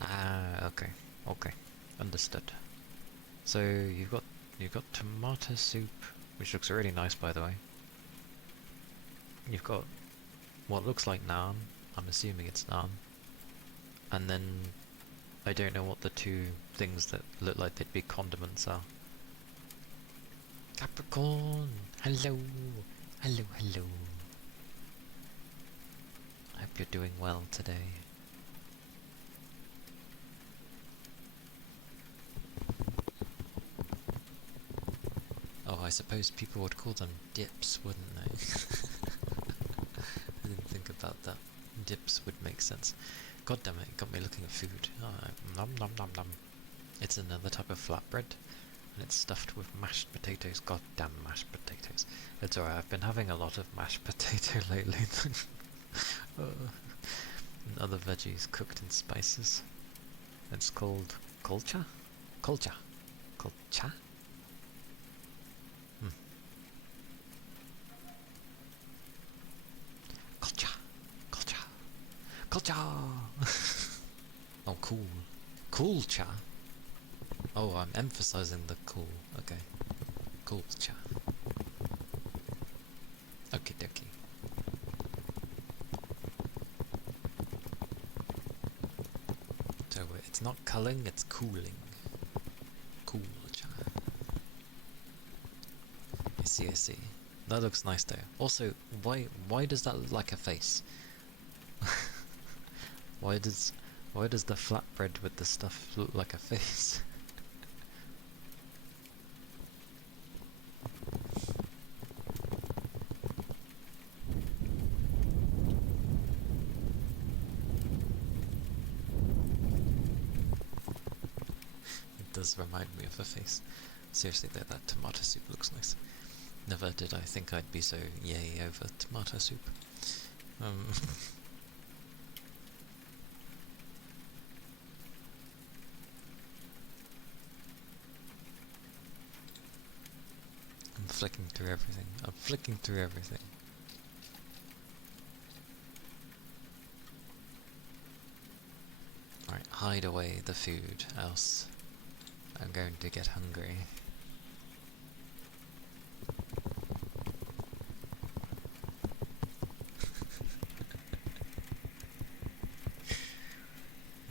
Ah, okay, okay, understood. So you've got tomato soup, which looks really nice, by the way. You've got what looks like naan. I'm assuming it's naan. And then I don't know what the two things that look like they'd be condiments are. Capricorn! Hello! Hello, hello. I hope you're doing well today. Oh, I suppose people would call them dips, wouldn't they? I didn't think about that. Dips would make sense. God damn it, it got me looking at food. Oh, nom nom nom nom. It's another type of flatbread, and it's stuffed with mashed potatoes. God damn mashed potatoes. It's alright, I've been having a lot of mashed potato lately. And other veggies cooked in spices. It's called kolcha? Kolcha. Kolcha? Kolcha. Kolcha. Kolcha! Oh, cool. Cool cha? Oh, I'm emphasizing the cool. Okay. Cool cha. Okie dokie. So it's not culling, it's cooling. Cool cha. I see, I see. That looks nice though. Also, why does that look like a face? Why does the flatbread with the stuff look like a face? It does remind me of a face. Seriously though, that tomato soup looks nice. Never did I think I'd be so yay over tomato soup. I'm flicking through everything. I'm flicking through everything. Alright, hide away the food, else I'm going to get hungry.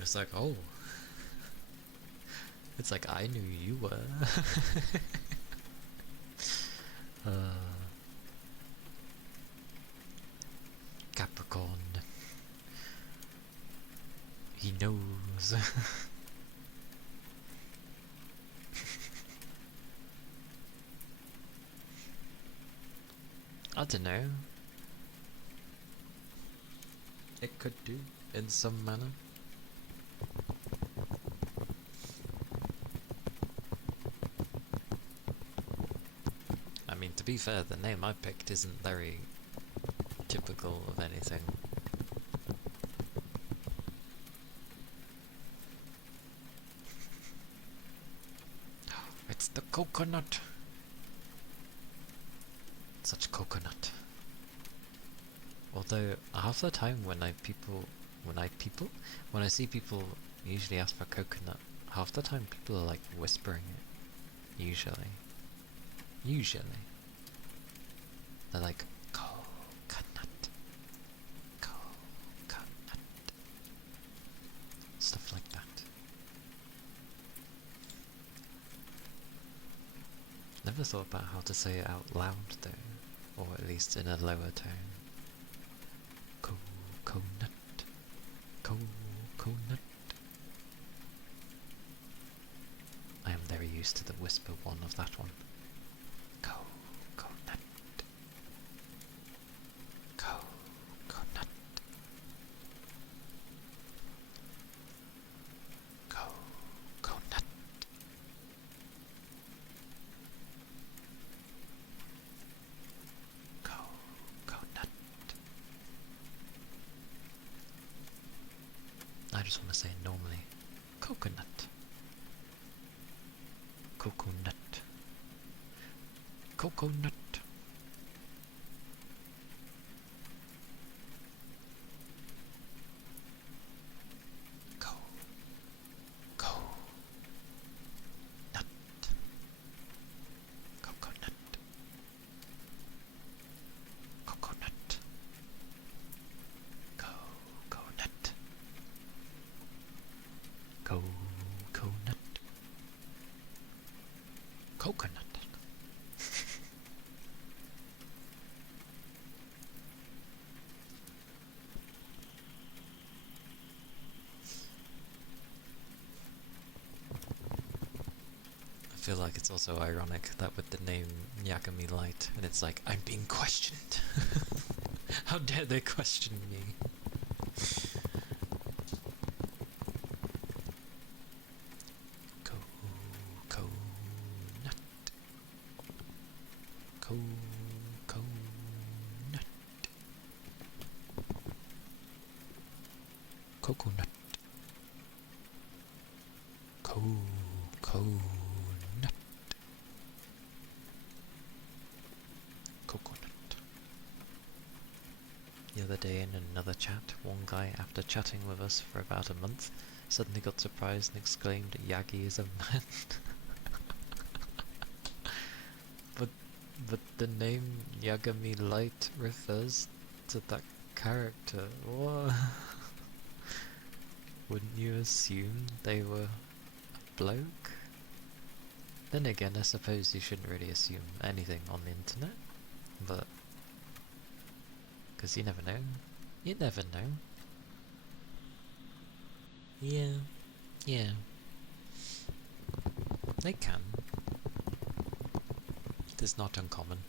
It's like, oh. It's like I knew you were. Capricorn. He knows. I don't know. It could do, in some manner. I mean, to be fair, the name I picked isn't very typical of anything. It's the coconut! Such coconut. Although, half the time when I see people usually ask for coconut, half the time people are like whispering it. Usually. They're like, coconut. Coconut. Stuff like that. Never thought about how to say it out loud though, or at least in a lower tone. Coconut. Coconut. I am very used to the whisper one of that one. Coconut. just want to say it normally. Coconut. Coconut. Coconut. Co. Co. Nut. Coconut. Coconut. Coconut. Coconut. Coconut. I feel like it's also ironic that with the name Yakami Light, and it's like, I'm being questioned. How dare they question me? Coconut. Coconut. Coconut. Coconut. Coconut. The other day in another chat, one guy, after chatting with us for about a month, suddenly got surprised and exclaimed, Yagi is a man. But the name Yagami Light refers to that character. What? Wouldn't you assume they were a bloke? Then again, I suppose you shouldn't really assume anything on the internet, but... 'cause you never know. You never know. Yeah. Yeah. They can. It is not uncommon.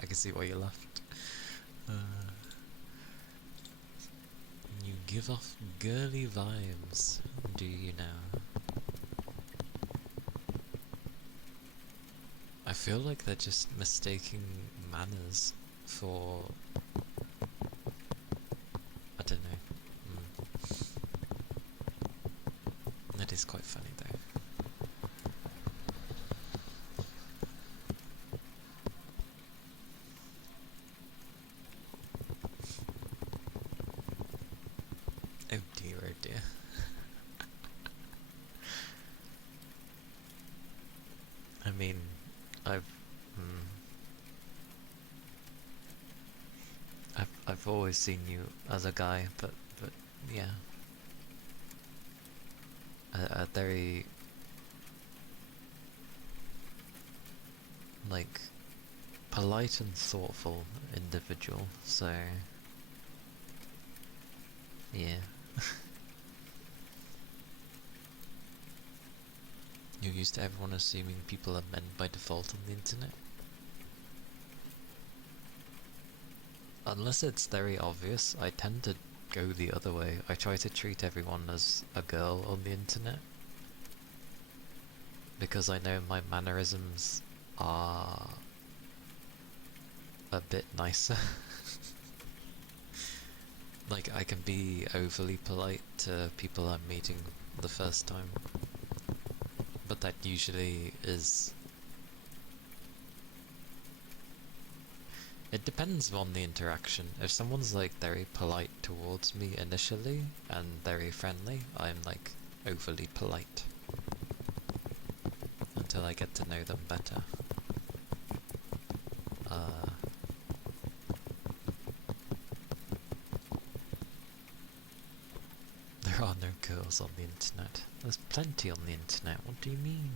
I can see why you laughed. You give off girly vibes, do you now? I feel like they're just mistaking manners for... I don't know. That is quite funny though. Oh dear, oh dear. I mean, I've always seen you as a guy, but yeah, a very like polite and thoughtful individual. So yeah. You're used to everyone assuming people are men by default on the internet. Unless it's very obvious, I tend to go the other way. I try to treat everyone as a girl on the internet. Because I know my mannerisms are a bit nicer. Like, I can be overly polite to people I'm meeting the first time. But that usually is... It depends on the interaction. If someone's like very polite towards me initially and very friendly, I'm like overly polite until I get to know them better. There are no girls on the internet. There's plenty on the internet. What do you mean?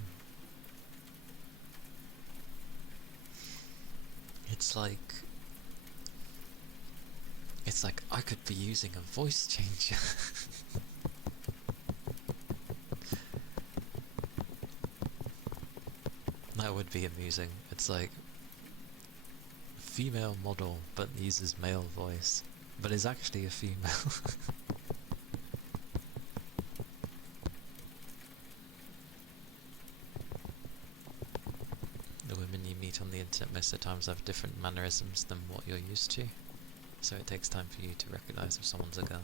It's like I could be using a voice changer. That would be amusing. It's like, female model but uses male voice, but is actually a female. The women you meet on the internet most of the times have different mannerisms than what you're used to, so it takes time for you to recognise if someone's a girl.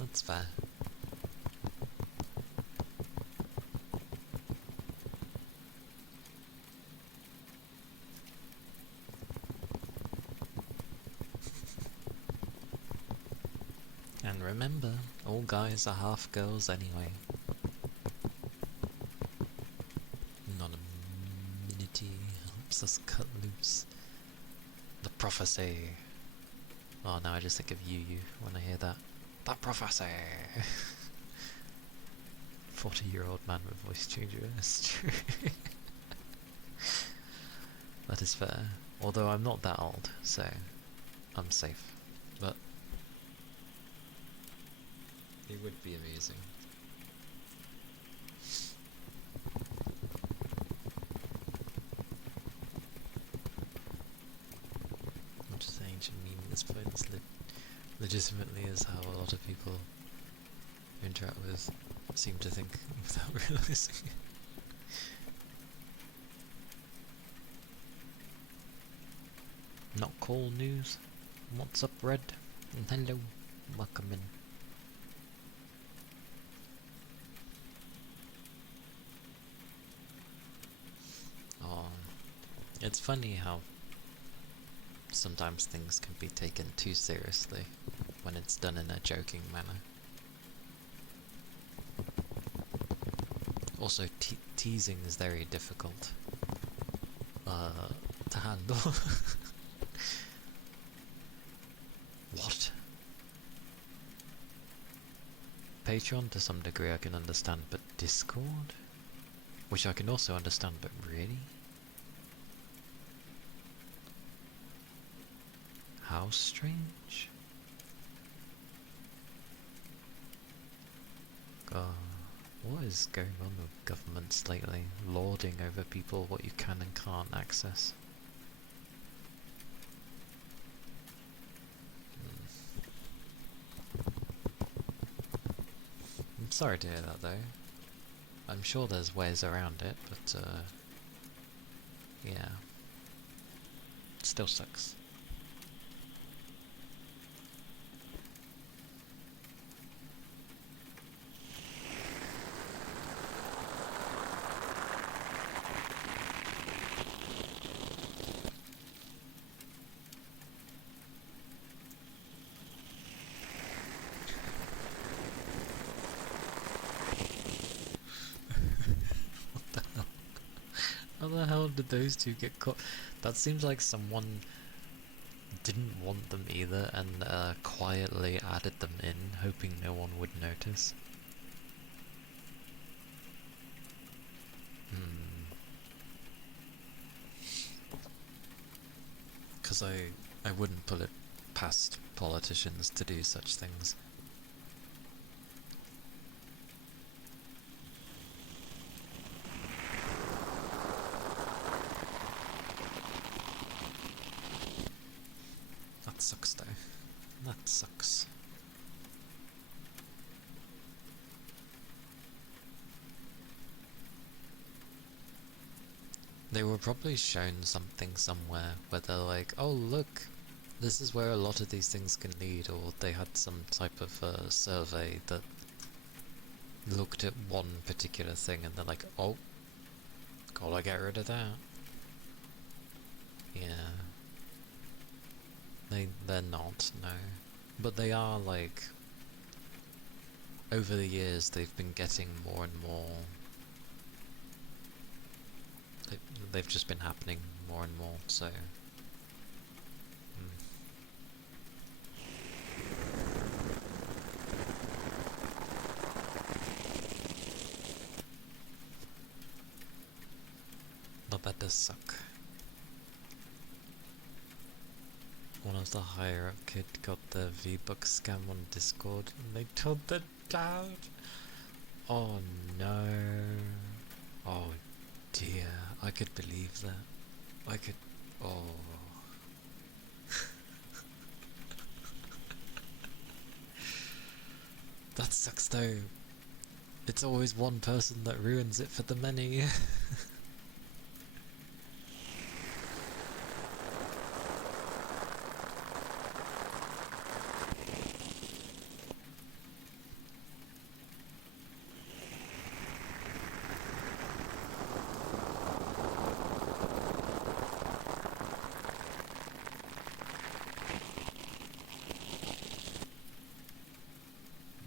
That's fair. And remember, all guys are half girls anyway. Anonymity helps us cut loose. The prophecy. Oh, now I just think of you when I hear that. The prophecy! 40-year-old man with voice changer, that's true. That is fair. Although I'm not that old, so I'm safe. But it would be amazing. I'm just saying, ancient meaning this point legitimately is how a lot of people who interact with seem to think without realizing it. Not cool news. What's up, Red? And hello. Welcome in. Oh, it's funny how sometimes things can be taken too seriously when it's done in a joking manner. Also, teasing is very difficult to handle. What? Patreon to some degree I can understand, but Discord? Which I can also understand, but really? How strange? God, what is going on with governments lately? Lording over people what you can and can't access. I'm sorry to hear that though. I'm sure there's ways around it, but yeah. It still sucks. How the hell did those two get caught? That seems like someone didn't want them either and quietly added them in, hoping no one would notice. Because I wouldn't put it past politicians to do such things. That sucks though. That sucks. They were probably shown something somewhere where they're like, oh look, this is where a lot of these things can lead, or they had some type of survey that looked at one particular thing and they're like, oh, gotta get rid of that. Yeah. They're not, no. But they are, like, over the years they've been getting more and more. They've just been happening more and more, so. But that does suck. One of the higher up kid got the V-Buck scam on Discord and they told the dad. Oh no. Oh dear. I could believe that. I could. Oh. That sucks though. It's always one person that ruins it for the many.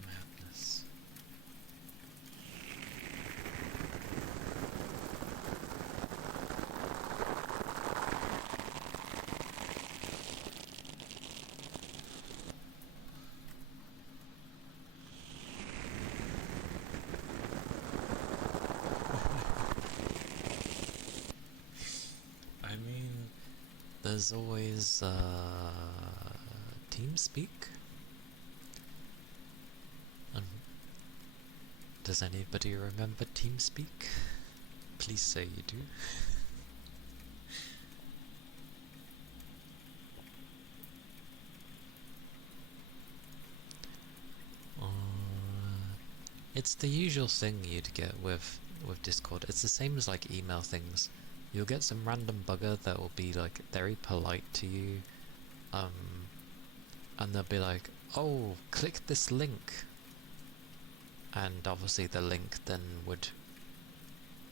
Madness. I mean, there's always TeamSpeak. Does anybody remember TeamSpeak? Please say you do. It's the usual thing you'd get with Discord. It's the same as like email things. You'll get some random bugger that will be like very polite to you, and they'll be like, "Oh, click this link," and obviously the link then would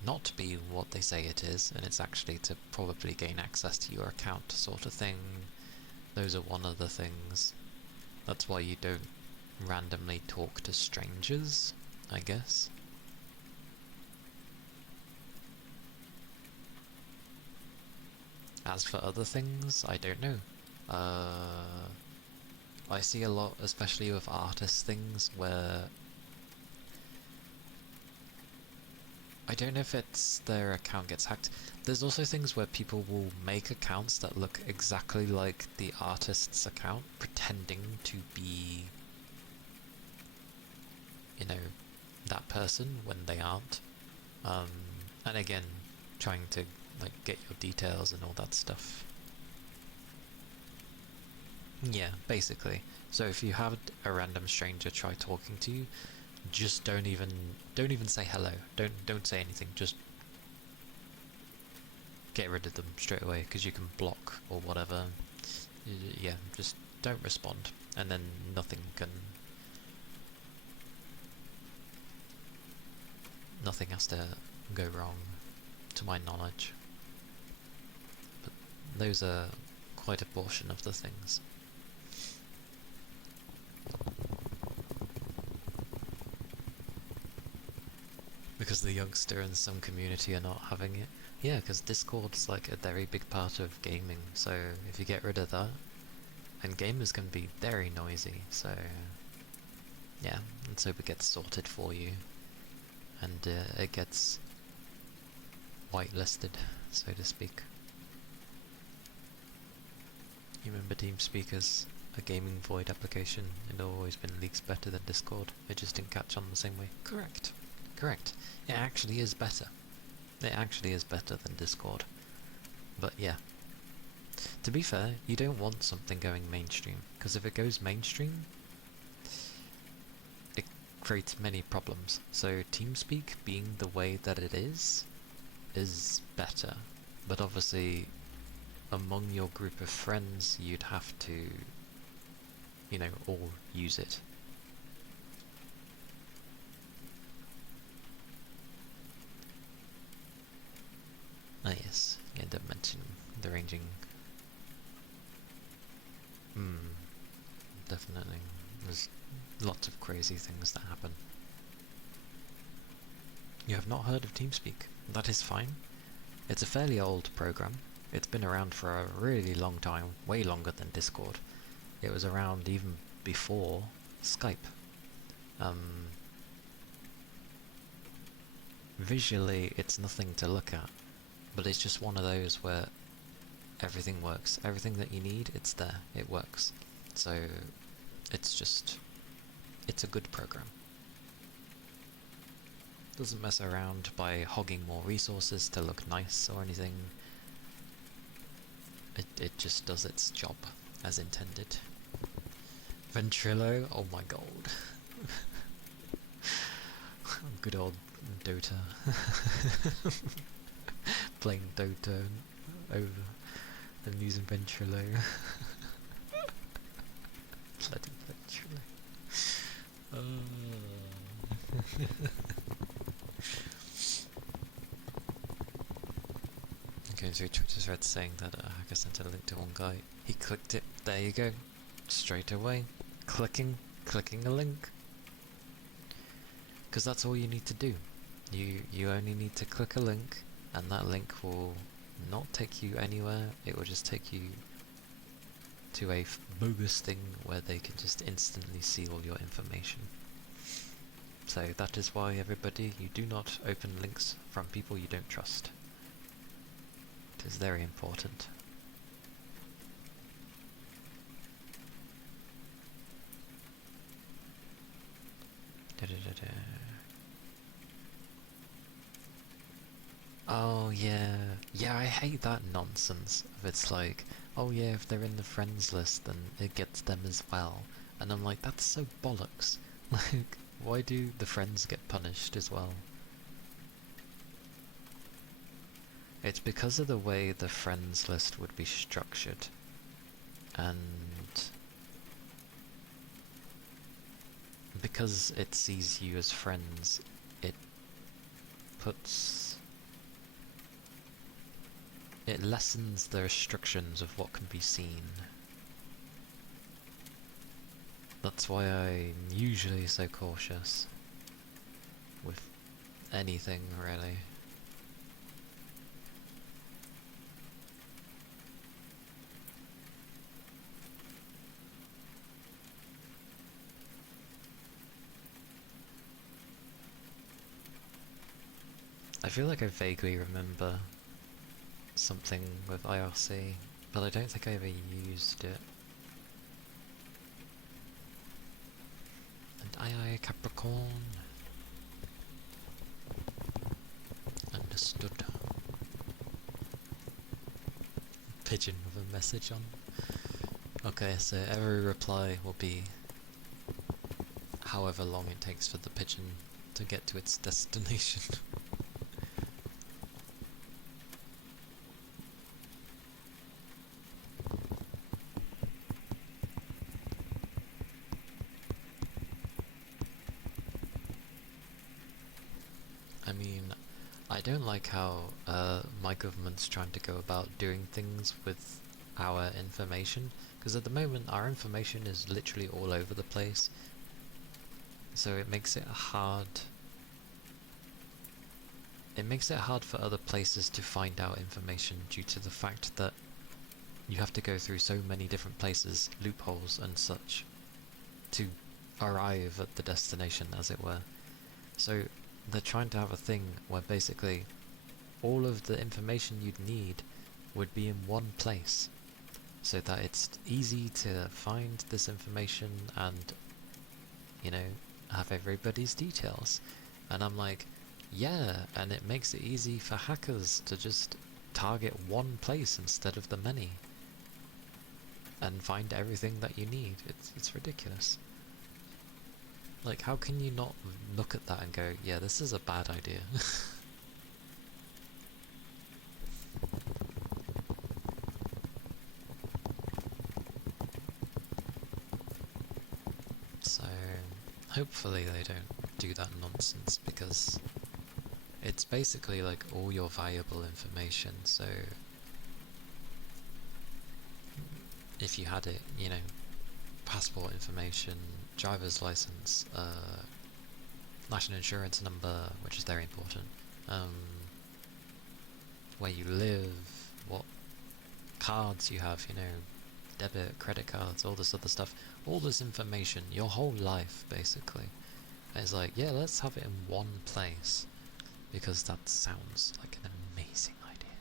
not be what they say it is, and it's actually to probably gain access to your account, sort of thing. Those are one of the things. That's why you don't randomly talk to strangers, I guess. As for other things, I don't know. I see a lot, especially with artist things, where I don't know if it's their account gets hacked. There's also things where people will make accounts that look exactly like the artist's account, pretending to be, you know, that person when they aren't. And again, trying to like get your details and all that stuff. Yeah, basically. So if you have a random stranger try talking to you, just don't even say hello. Don't say anything. Just get rid of them straight away, because you can block or whatever. Yeah, just don't respond, and then nothing has to go wrong, to my knowledge. But those are quite a portion of the things. Because the youngster and some community are not having it. Yeah, because Discord's like a very big part of gaming, so if you get rid of that, and gamers can be very noisy, so yeah, let's hope it gets sorted for you, and it gets whitelisted, so to speak. You remember TeamSpeak as a gaming void application? It always been leagues better than Discord. It just didn't catch on the same way. Correct. It actually is better. It actually is better than Discord. But yeah. To be fair, you don't want something going mainstream, because if it goes mainstream, it creates many problems. So TeamSpeak being the way that it is better. But obviously, among your group of friends, you'd have to, you know, all use it. Ah yes, you end up mentioning the ranging. Definitely. There's lots of crazy things that happen. You have not heard of TeamSpeak. That is fine. It's a fairly old program. It's been around for a really long time, way longer than Discord. It was around even before Skype. Visually, it's nothing to look at, but it's just one of those where everything works. Everything that you need, it's there. It works. So, it's a good program. Doesn't mess around by hogging more resources to look nice or anything. It just does its job as intended. Ventrilo? Oh my god. Good old Dota. Playing Dota over and using Ventrilo. Bloody Ventrilo. Going through Twitter threads saying that a hacker sent a link to one guy. He clicked it. There you go. Straight away. Clicking a link. Because that's all you need to do. You only need to click a link, and that link will not take you anywhere. It will just take you to a bogus thing where they can just instantly see all your information. So that is why, everybody, you do not open links from people you don't trust. It is very important. Oh yeah, I hate that nonsense. It's like, oh yeah, if they're in the friends list, then it gets them as well. And I'm like, that's so bollocks. Like, why do the friends get punished as well? It's because of the way the friends list would be structured. And because it sees you as friends, it lessens the restrictions of what can be seen. That's why I'm usually so cautious with anything, really. I feel like I vaguely remember something with IRC, but I don't think I ever used it. And II Capricorn. Understood. Pigeon with a message on. Okay, so every reply will be however long it takes for the pigeon to get to its destination. I mean, I don't like how my government's trying to go about doing things with our information, because at the moment our information is literally all over the place, so it makes it hard. It makes it hard for other places to find out information due to the fact that you have to go through so many different places, loopholes and such, to arrive at the destination, as it were. So they're trying to have a thing where basically all of the information you'd need would be in one place, so that it's easy to find this information and, you know, have everybody's details. And I'm like, yeah, and it makes it easy for hackers to just target one place instead of the many and find everything that you need. It's ridiculous. Like, how can you not look at that and go, yeah, this is a bad idea? So, hopefully they don't do that nonsense, because it's basically like all your valuable information. So if you had it, you know, passport information, driver's license, national insurance number, which is very important, where you live, what cards you have, you know, debit, credit cards, all this other stuff, all this information, your whole life basically. And it's like, yeah, let's have it in one place, because that sounds like an amazing idea.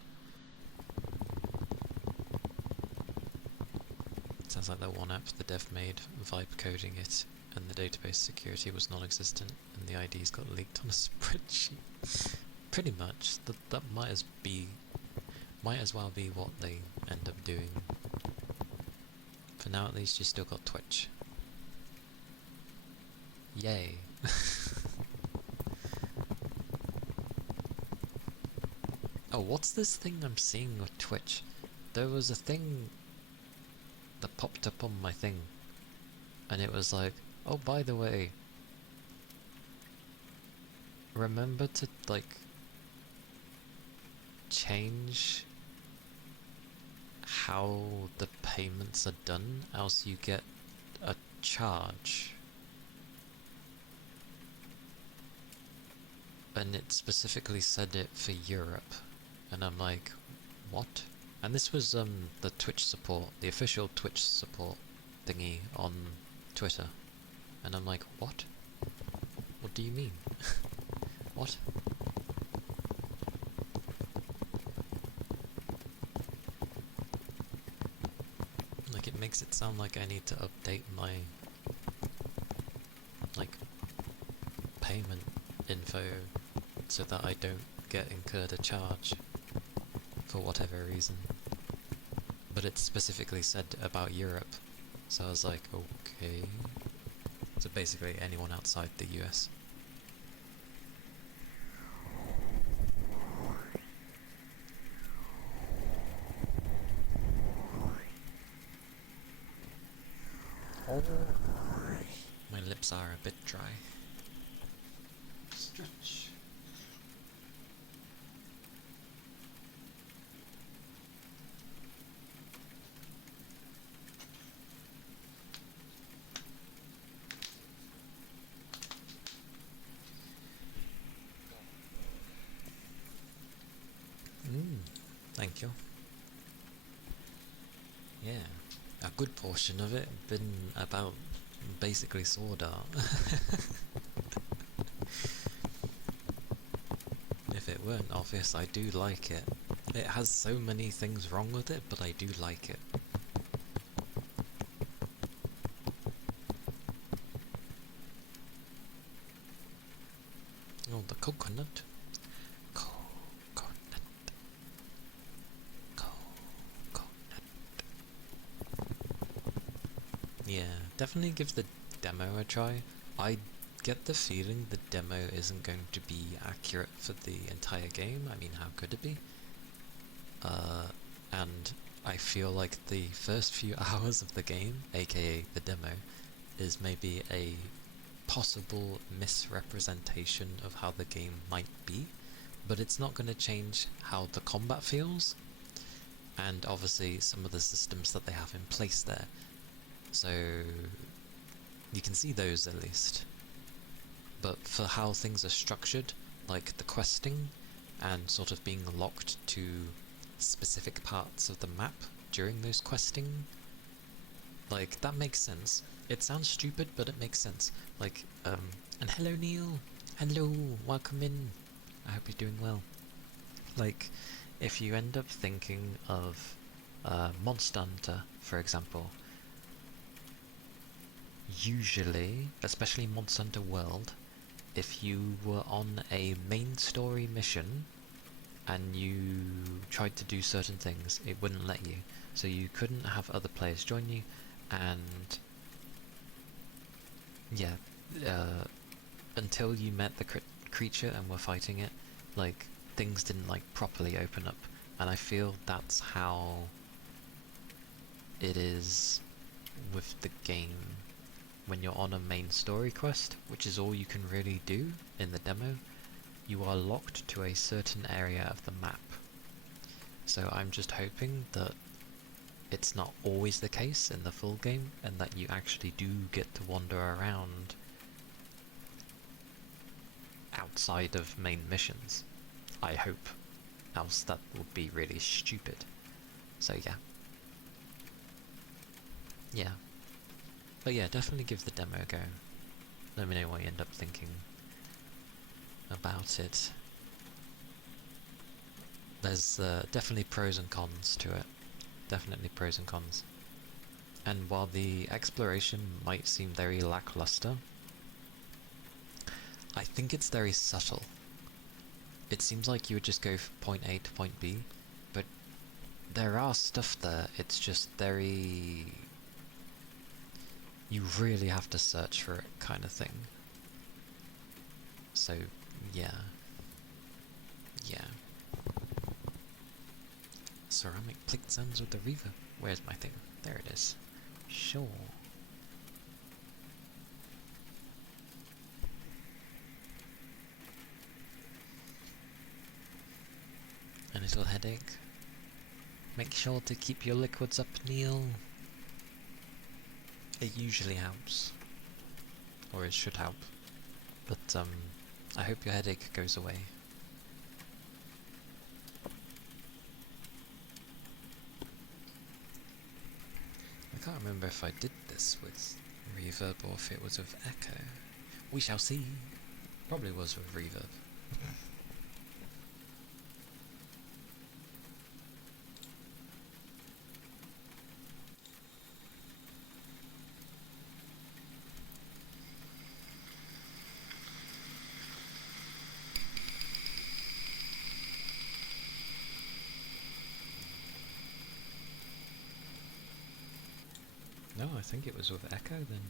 It sounds like that one app the dev made, vibe coding it, and the database security was non-existent, and the IDs got leaked on a spreadsheet. Pretty much, that might as well be what they end up doing. For now, at least, you still got Twitch. Yay! Oh, what's this thing I'm seeing with Twitch? There was a thing that popped up on my thing, and it was like, oh, by the way, remember to, like, change how the payments are done, else you get a charge. And it specifically said it for Europe, and I'm like, what? And this was the Twitch support, the official Twitch support thingy on Twitter, and I'm like, what? What do you mean? What? Like, it makes it sound like I need to update my, like, payment info so that I don't get incurred a charge for whatever reason. But it specifically said about Europe, so I was like, okay. So basically anyone outside the US. My lips are a bit dry. Stretch. Thank you. Yeah, a good portion of it been about basically sword art. If it weren't obvious, I do like it. It has so many things wrong with it, but I do like it. Oh, the coconut. Coconut. Coconut. Yeah, definitely give the demo a try. I get the feeling the demo isn't going to be accurate for the entire game. I mean, how could it be? And I feel like the first few hours of the game, aka the demo, is maybe a possible misrepresentation of how the game might be, but it's not going to change how the combat feels, and obviously some of the systems that they have in place there. So you can see those at least. But for how things are structured, like the questing, and sort of being locked to specific parts of the map during those questing, like, that makes sense. It sounds stupid, but it makes sense. Like, and hello Neil! Hello! Welcome in! I hope you're doing well. Like, if you end up thinking of Monster Hunter, for example, usually, especially Monster Hunter World, if you were on a main story mission and you tried to do certain things, it wouldn't let you. So you couldn't have other players join you, and yeah, until you met the creature and were fighting it, like, things didn't, like, properly open up. And I feel that's how it is with the game. When you're on a main story quest, which is all you can really do in the demo, you are locked to a certain area of the map. So I'm just hoping that it's not always the case in the full game, and that you actually do get to wander around outside of main missions. I hope. Else that would be really stupid. So yeah. Yeah. But yeah, definitely give the demo a go. Let me know what you end up thinking about it. There's definitely pros and cons to it. Definitely pros and cons. And while the exploration might seem very lackluster, I think it's very subtle. It seems like you would just go from point A to point B, but there are stuff there. It's just very... you really have to search for it, kind of thing. So, yeah. Yeah. ceramic plate sounds with the reverb. Where's my thing? There it is. Sure. A little headache. Make sure to keep your liquids up, Neil. It usually helps. Or it should help. But, I hope your headache goes away. I can't remember if I did this with reverb or if it was with echo. We shall see. Probably was with reverb. No, I think it was with echo then.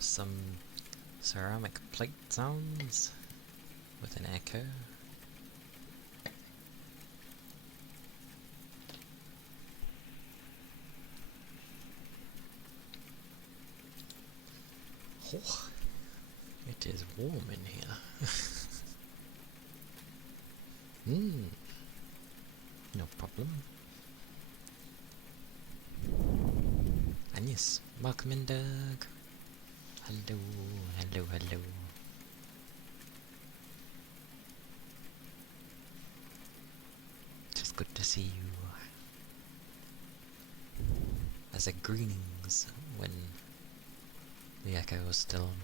Some ceramic plate sounds with an echo. Oh, it is warm in here. No problem. And yes, welcome in, Doug. Hello, hello, hello. Just good to see you. I said greetings when the echo was still on.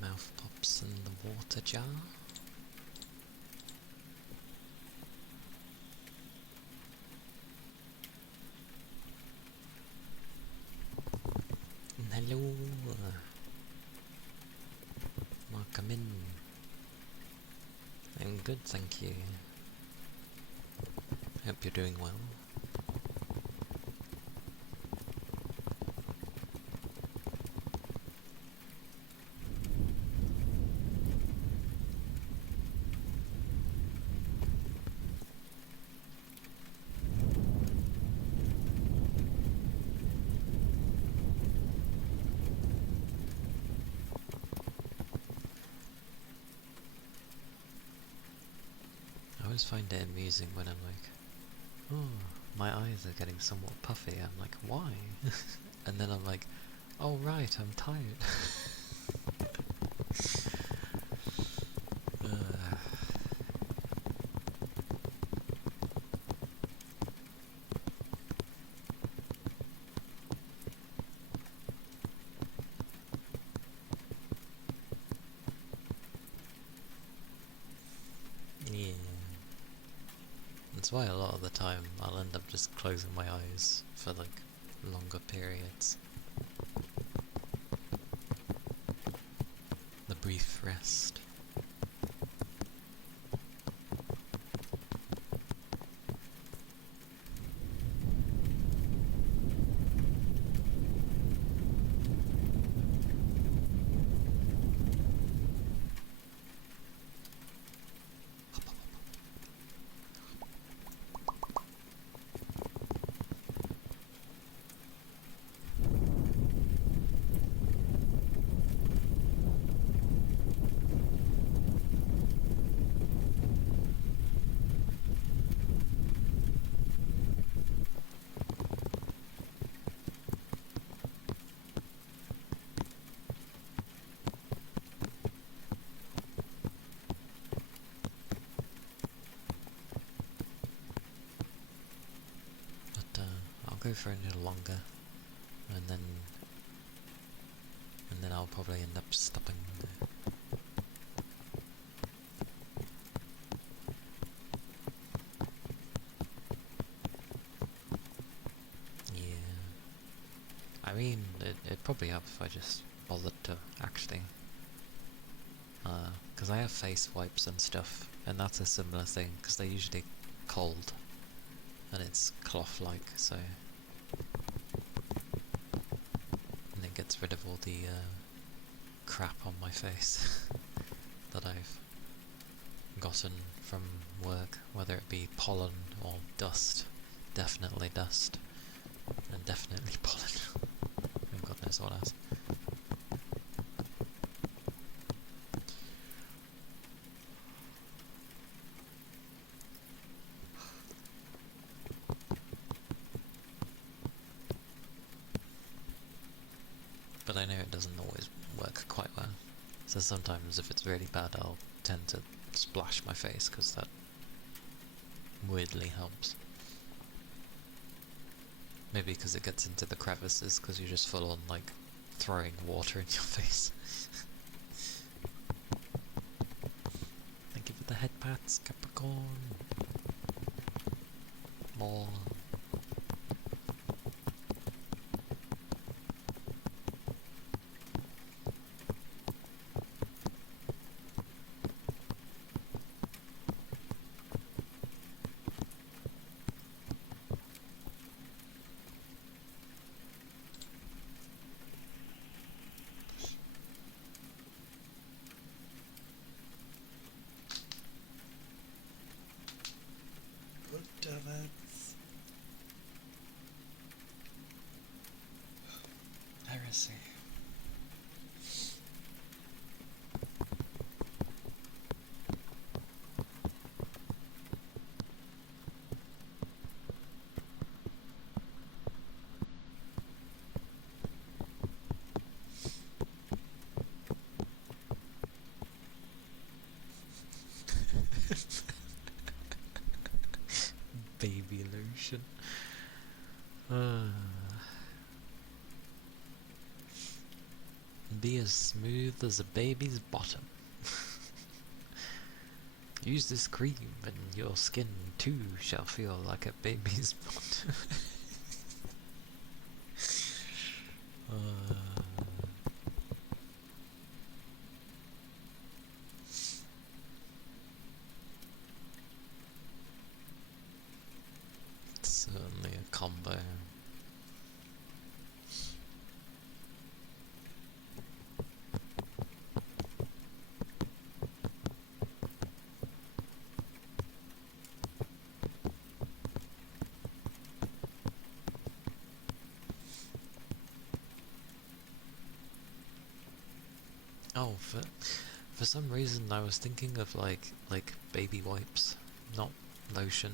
Mouth pops in the water jar. Hello. Welcome in. I'm good, thank you. Hope you're doing well. I always find it amusing when I'm like, oh, my eyes are getting somewhat puffy. I'm like, why? And then I'm like, oh right, I'm tired. Yeah. That's why a lot of the time I'll end up just closing my eyes for like longer periods. The brief rest. But I'll go for a little longer, and then I'll probably end up stopping. Yeah. I mean, it'd probably help if I just bothered to actually, because I have face wipes and stuff, and that's a similar thing, because they're usually cold, and it's cloth-like, so, and it gets rid of all the crap on my face that I've gotten from work, whether it be pollen or dust. Definitely dust, and definitely pollen. And God knows what else. But I know it doesn't always work quite well. So sometimes if it's really bad, I'll tend to splash my face, because that weirdly helps. Maybe because it gets into the crevices, because you're just full on like throwing water in your face. Thank you for the head pats, Capricorn. More. Heresy. Baby lotion. be as smooth as a baby's bottom. Use this cream and your skin too shall feel like a baby's bottom. It's certainly a combo. Oh, for some reason I was thinking of like baby wipes, not lotion.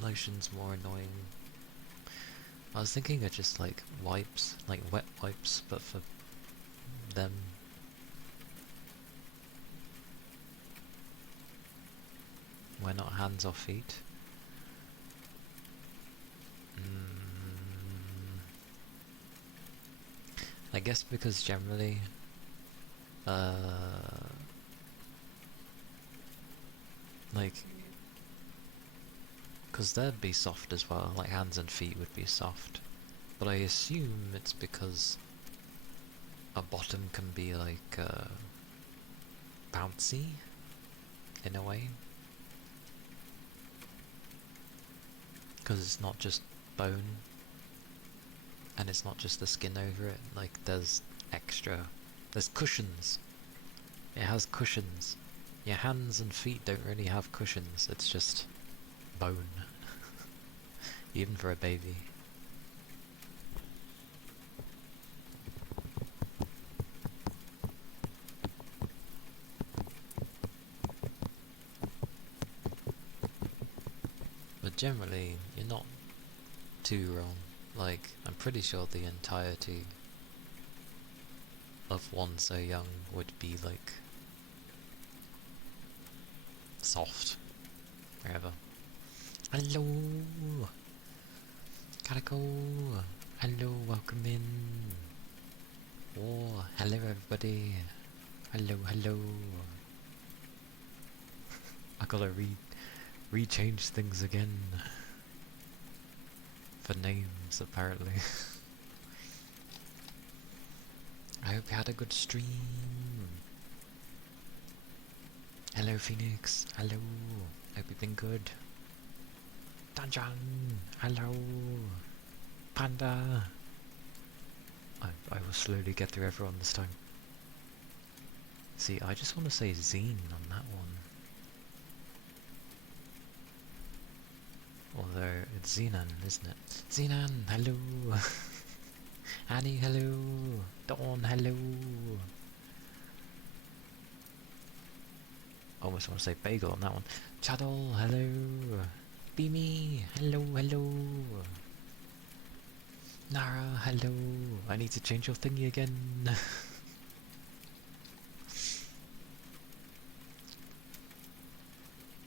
Lotion's more annoying. I was thinking of just like wipes, like wet wipes, but for them. Why not hands or feet? I guess because generally, like, because they'd be soft as well, like hands and feet would be soft. But I assume it's because a bottom can be like, bouncy, in a way. Because it's not just bone, and it's not just the skin over it, like there's cushions. It has cushions. Your hands and feet don't really have cushions, it's just bone. Even for a baby. But generally, you're not too wrong. Like, I'm pretty sure the entirety of one so young would be like soft forever. Hello! Gotta go! Hello, welcome in! Oh, hello everybody! Hello, hello! I gotta rechange things again. For names, apparently. I hope you had a good stream. Hello, Phoenix. Hello. Hope you've been good. Danjan. Hello. Panda. I will slowly get through everyone this time. See, I just want to say Zine on that one. Although, it's Zenan, isn't it? Zenan, hello! Annie, hello! Dawn, hello! Almost want to say Bagel on that one. Chaddle, hello! Beamy, hello, hello! Nara, hello! I need to change your thingy again! I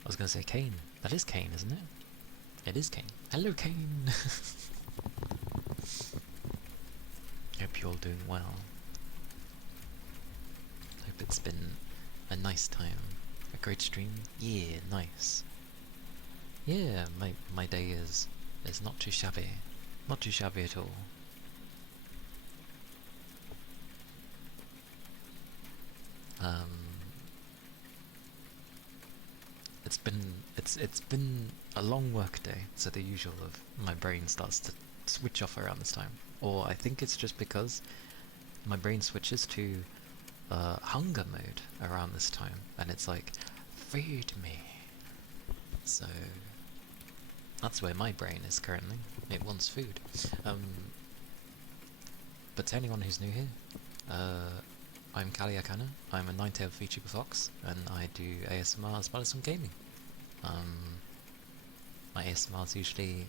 was gonna say Kane. That is Kane, isn't it? It is Kane. Hello, Kane! Hope you're all doing well. Hope it's been a nice time. A great stream. Yeah, nice. Yeah, my day is not too shabby. Not too shabby at all. It's been a long work day, so the usual of my brain starts to switch off around this time. Or I think it's just because my brain switches to hunger mode around this time, and it's like, feed me. So that's where my brain is currently. It wants food. But to anyone who's new here, I'm Kali Akana. I'm a nine-tailed VTuber fox, and I do ASMR as well as some gaming. My ASMR is usually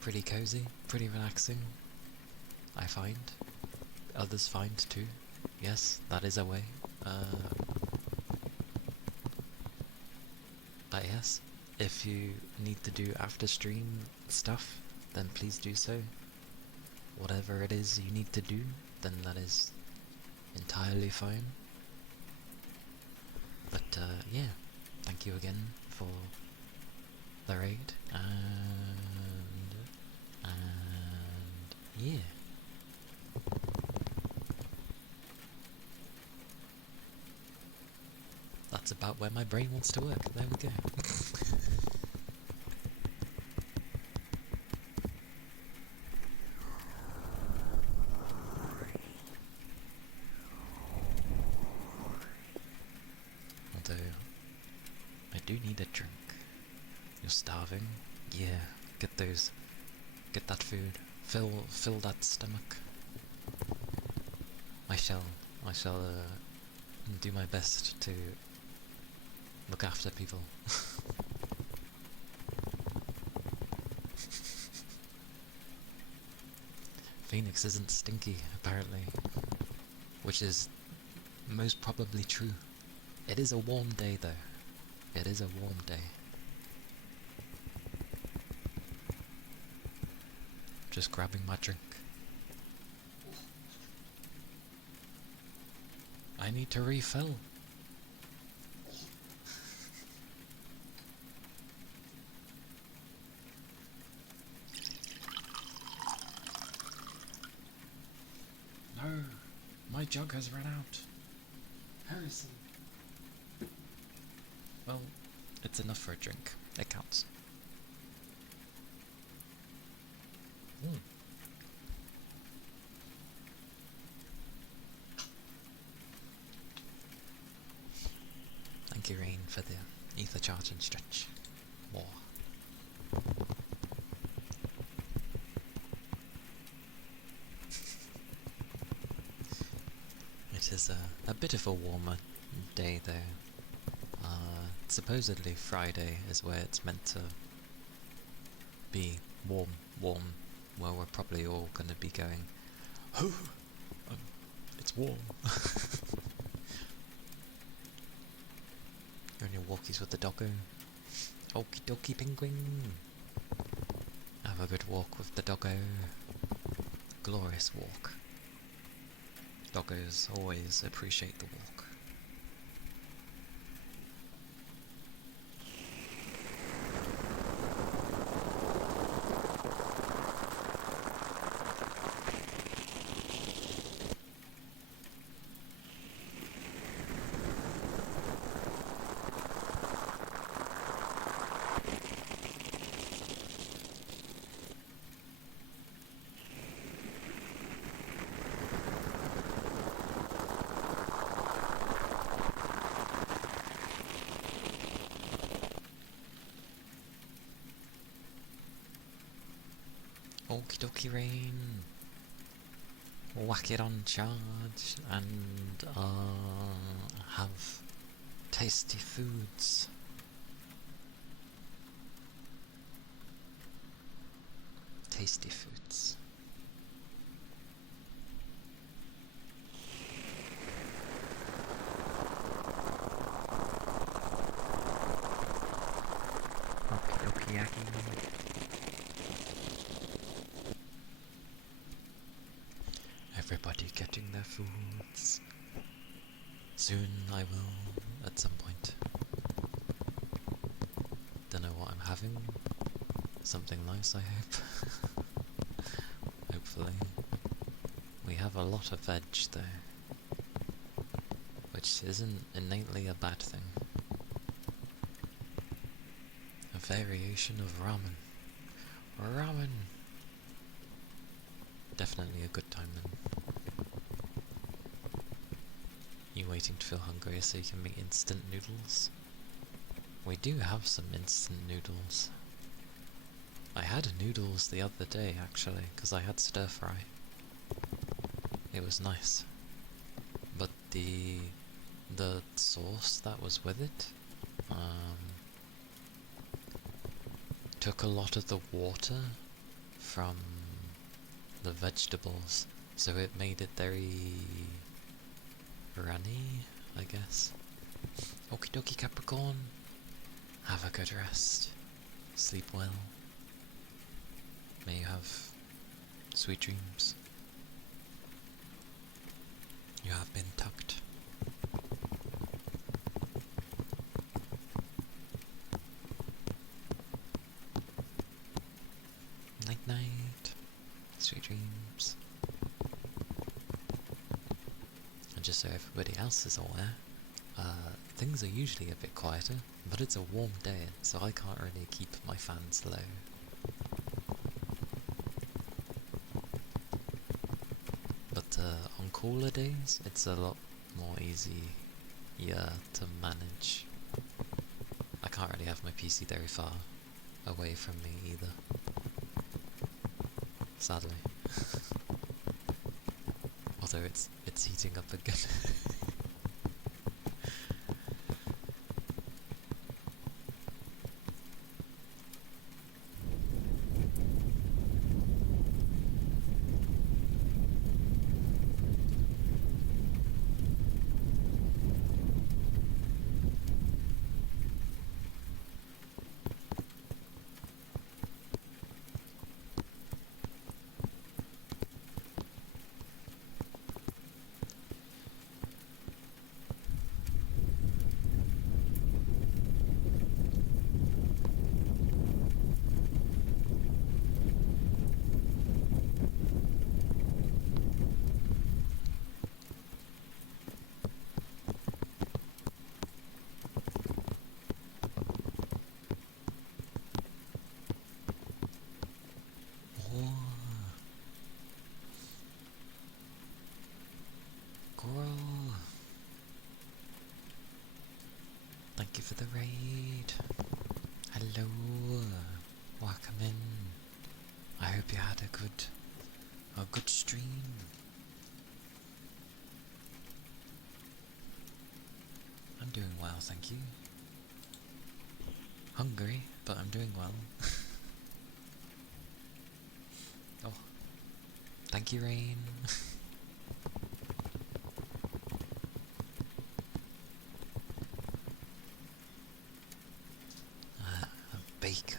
pretty cozy, pretty relaxing, I find. Others find too. Yes, that is a way. But yes, if you need to do after stream stuff, then please do so. Whatever it is you need to do, then that is entirely fine. But yeah, thank you again for the raid, and yeah. That's about where my brain wants to work. There we go. Although, I do need a drink. You're starving? Yeah, get that food. Fill that stomach. I shall do my best to look after people. Phoenix isn't stinky, apparently. Which is most probably true. It is a warm day, though. It is a warm day. Just grabbing my drink. I need to refill. No, my jug has run out. Harrison. Well, it's enough for a drink. It counts. Thank you, Rain, for the ether charge and stretch. More. It is a bit of a warmer day, though. Supposedly Friday is where it's meant to be warm, where we're probably all going to be going, oh, it's warm. You're on your walkies with the doggo. Okie dokie, penguin. Have a good walk with the doggo. Glorious walk. Doggos always appreciate the walk. Okie dokie, Rain. Whack it on charge and have tasty foods. Tasty foods. Okie dokie, yaki. Everybody getting their foods. Soon I will, at some point. Don't know what I'm having. Something nice, I hope. Hopefully. We have a lot of veg, though. Which isn't innately a bad thing. A variation of ramen. Ramen! Definitely a good time then. You waiting to feel hungry so you can make instant noodles? We do have some instant noodles. I had noodles the other day, actually, because I had stir fry. It was nice. But the sauce that was with it took a lot of the water from the vegetables, so it made it very runny, I guess. Okie dokie, Capricorn. Have a good rest. Sleep well. May you have sweet dreams. You have been tucked. Night night. Sweet dreams. And just so everybody else is aware, things are usually a bit quieter, but it's a warm day, so I can't really keep my fans low. But on cooler days, it's a lot more easy, to manage. I can't really have my PC very far away from me either, sadly. Although it's heating up again. Coral, thank you for the raid. Hello, welcome in. I hope you had a good stream. I'm doing well, thank you. Hungry, but I'm doing well. Oh, thank you, Rain. A baker.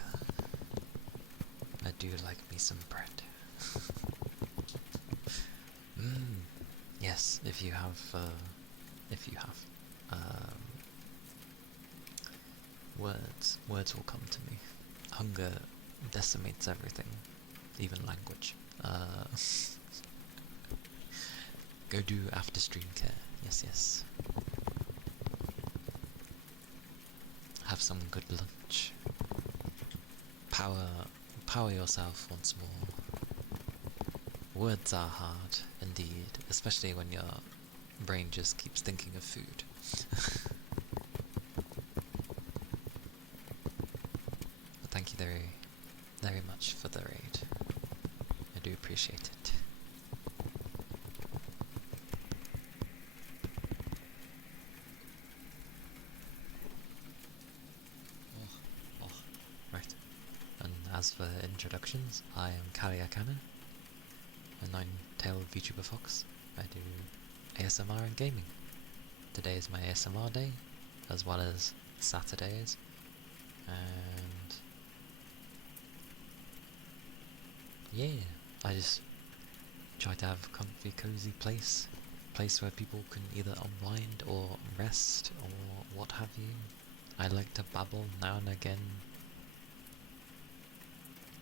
I do like me some bread. Yes, if you have, words will come to me. Hunger decimates everything, even language. Go do after stream care. Yes. Have some good lunch. Power yourself once more. Words are hard, indeed, especially when your brain just keeps thinking of food. But thank you very, very much for the raid. I do appreciate it. Right. And as for introductions, I am Kaliakana, a nine-tailed VTuber fox. I do ASMR and gaming. Today is my ASMR day, as well as Saturdays, and yeah, I just try to have a comfy, cozy place where people can either unwind or rest or what have you. I like to babble now and again,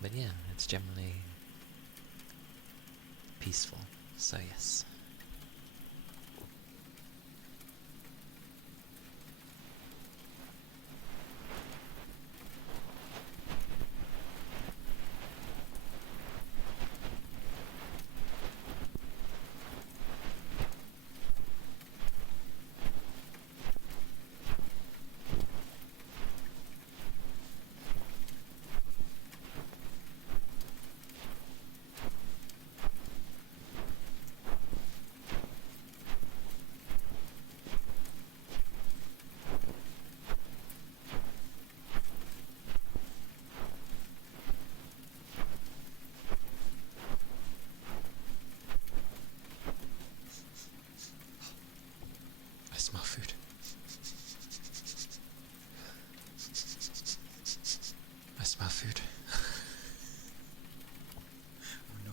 but yeah, it's generally peaceful, so yes. food. Oh no.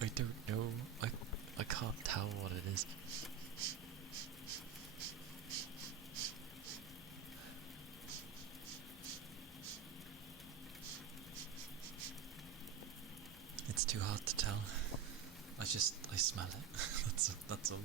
I don't know. I can't tell what it is. It's too hard to tell. I smell it. That's all.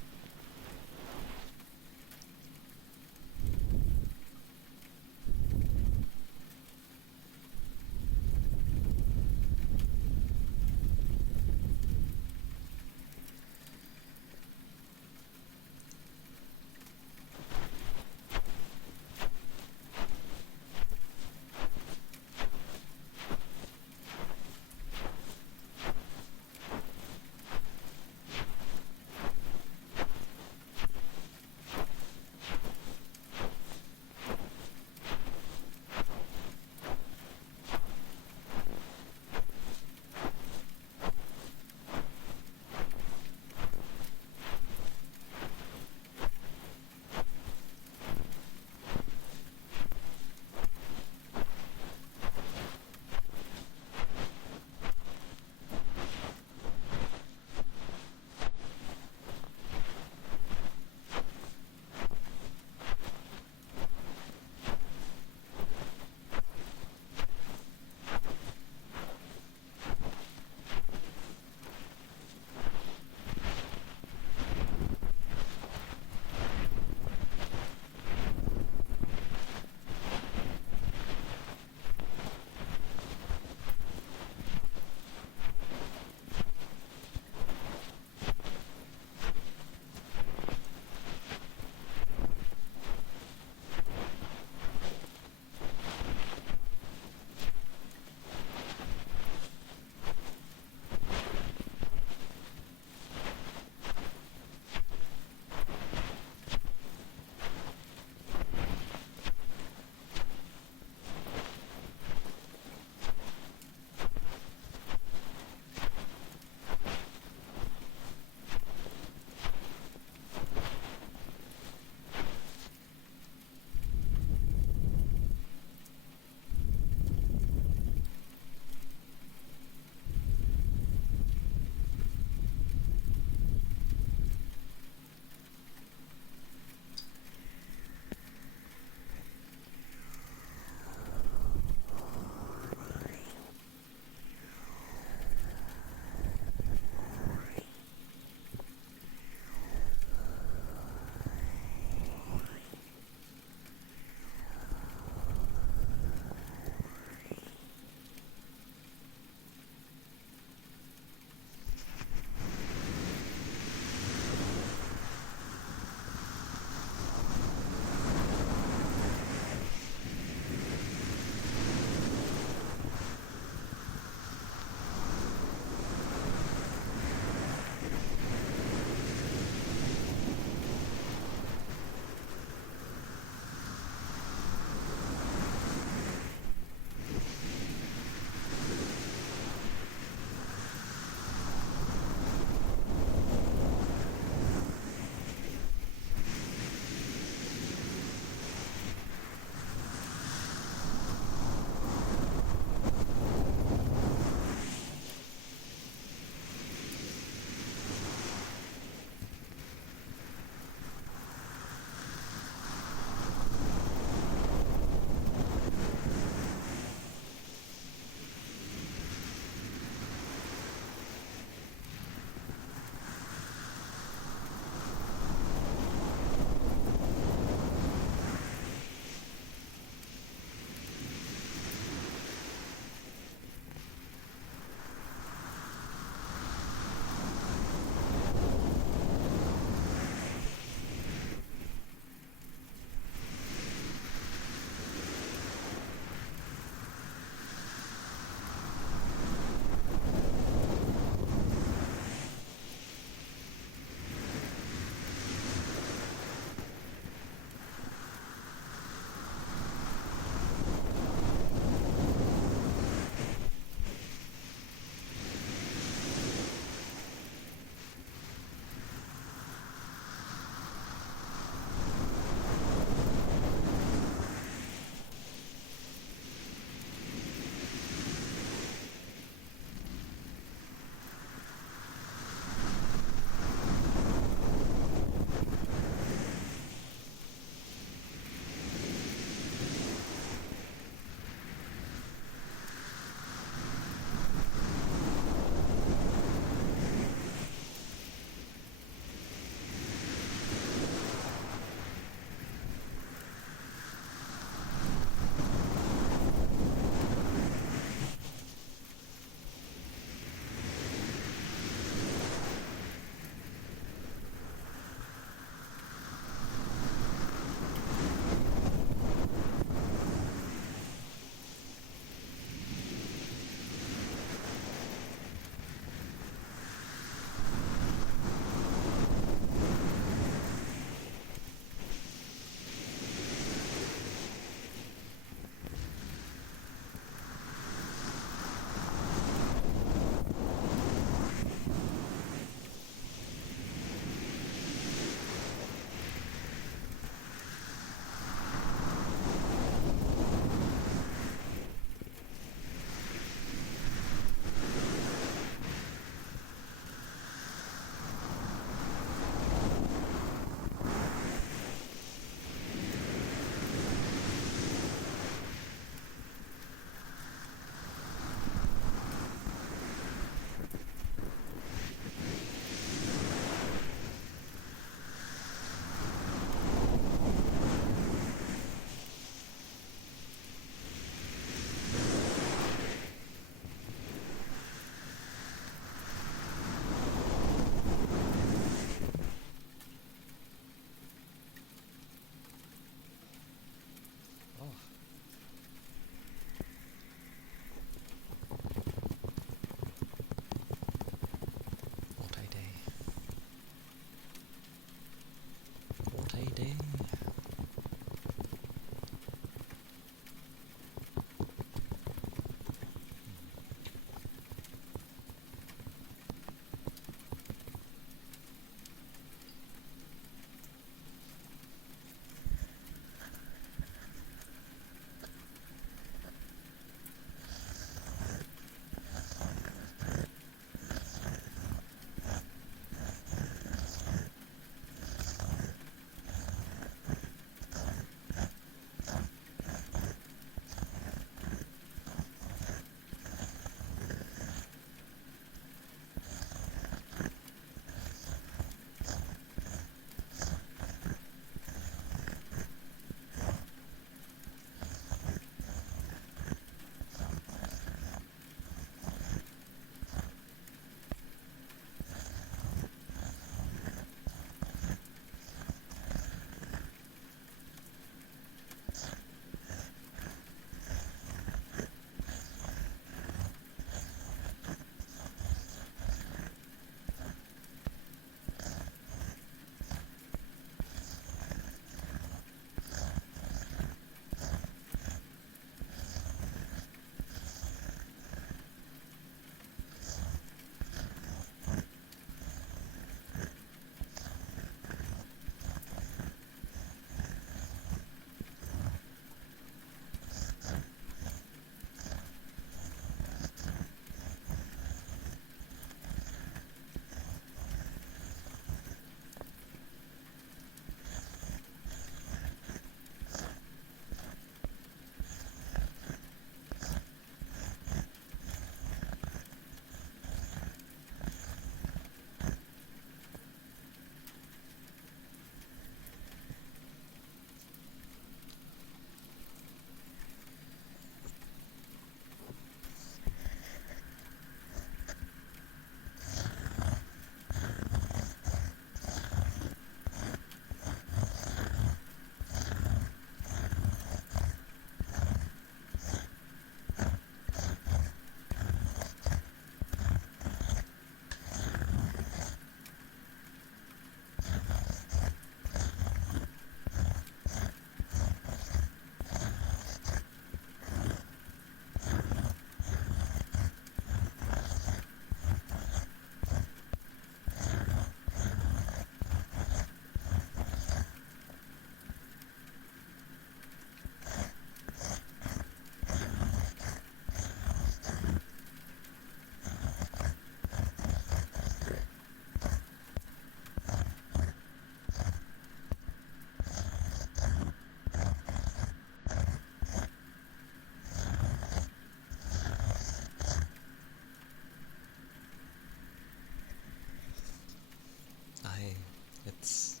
It's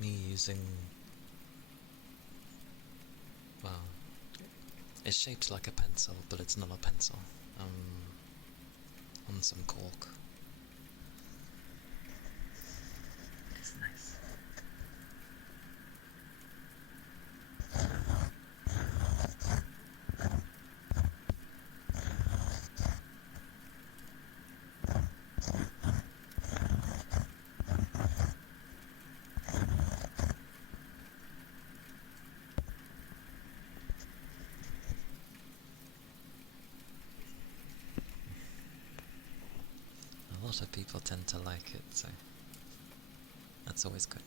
me using, well, it's shaped like a pencil, but it's not a pencil. On some cork. It's nice. A lot of people tend to like it, so that's always good.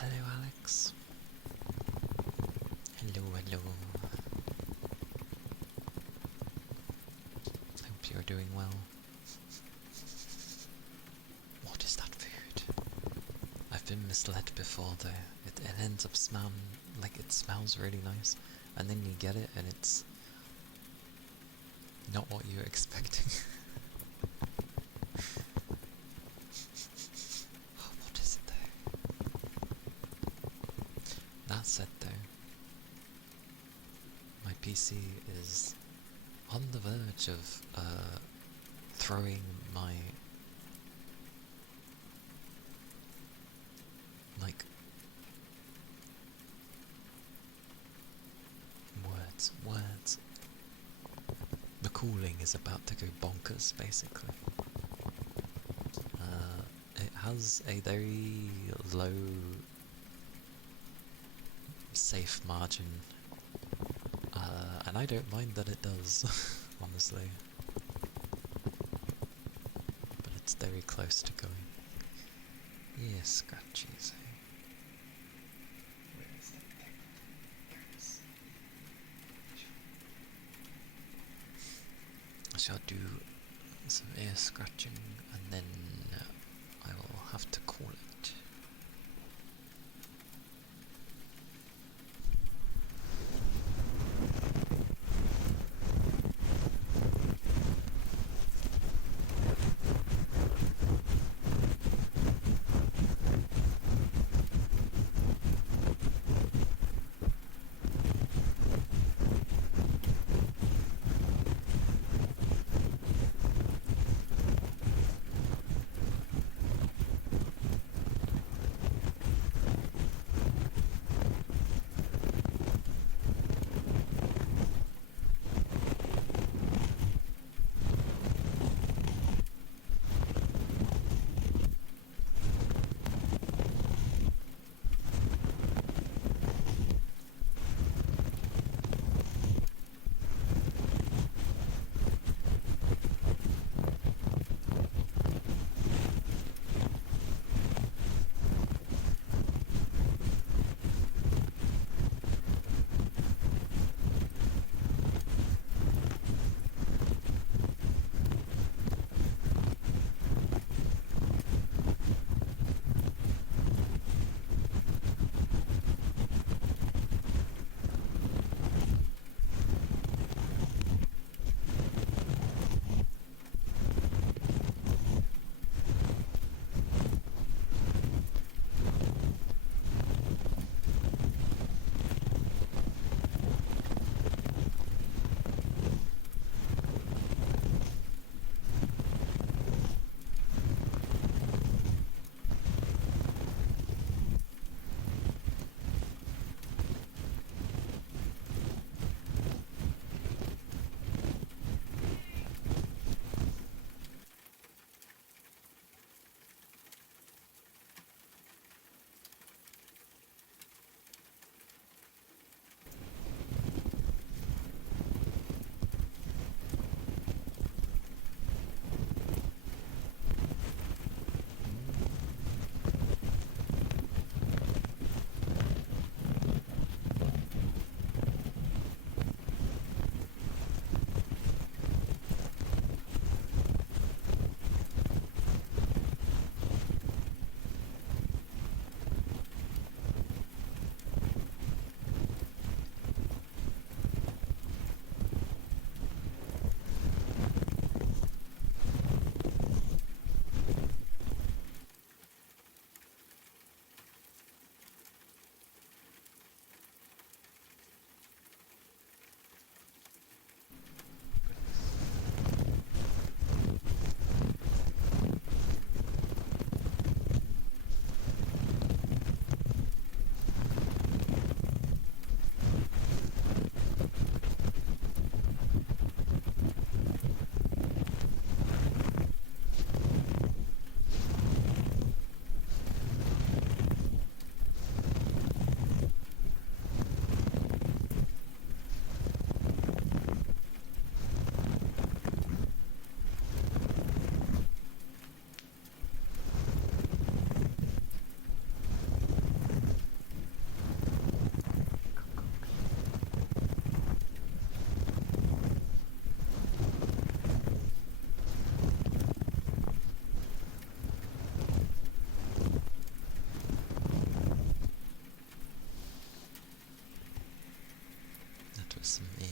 Hello, Alex. Hello, hello. Hope you're doing well. What is that food? I've been misled before though. It ends up smelling like it smells really nice, and then you get it and it's not what you're expecting. Oh, what is it though? That said though, my PC is on the verge of throwing my words. The cooling is about to go bonkers, basically. It has a very low safe margin, and I don't mind that it does, honestly. But it's very close to going. Yes, scratchies. I shall do some ear scratching and then I will have to call it.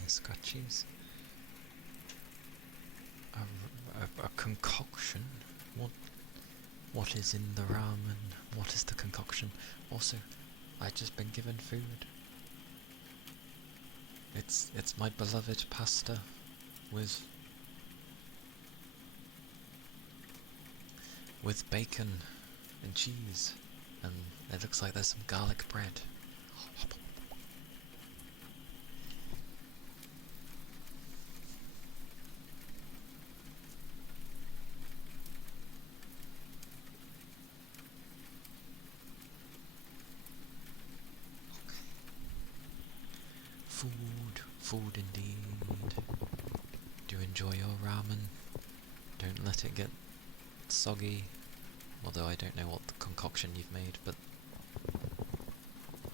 scratchies. A concoction? What is in the ramen? What is the concoction? Also, I've just been given food. It's my beloved pasta with bacon and cheese, and it looks like there's some garlic bread. Food indeed. Do enjoy your ramen. Don't let it get soggy. Although I don't know what concoction you've made, but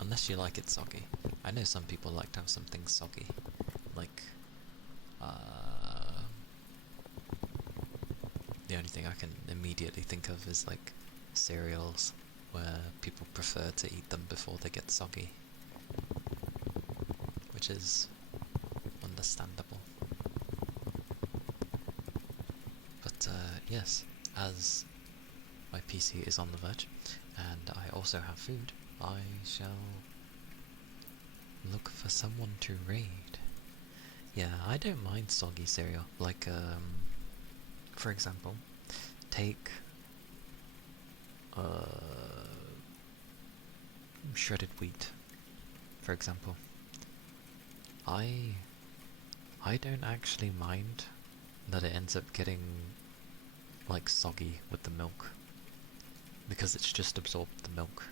unless you like it soggy. I know some people like to have something soggy, like the only thing I can immediately think of is like cereals, where people prefer to eat them before they get soggy, which is understandable. But yes, as my PC is on the verge, and I also have food, I shall look for someone to raid. Yeah, I don't mind soggy cereal. Like, for example, take shredded wheat, for example. I don't actually mind that it ends up getting like soggy with the milk, because it's just absorbed the milk.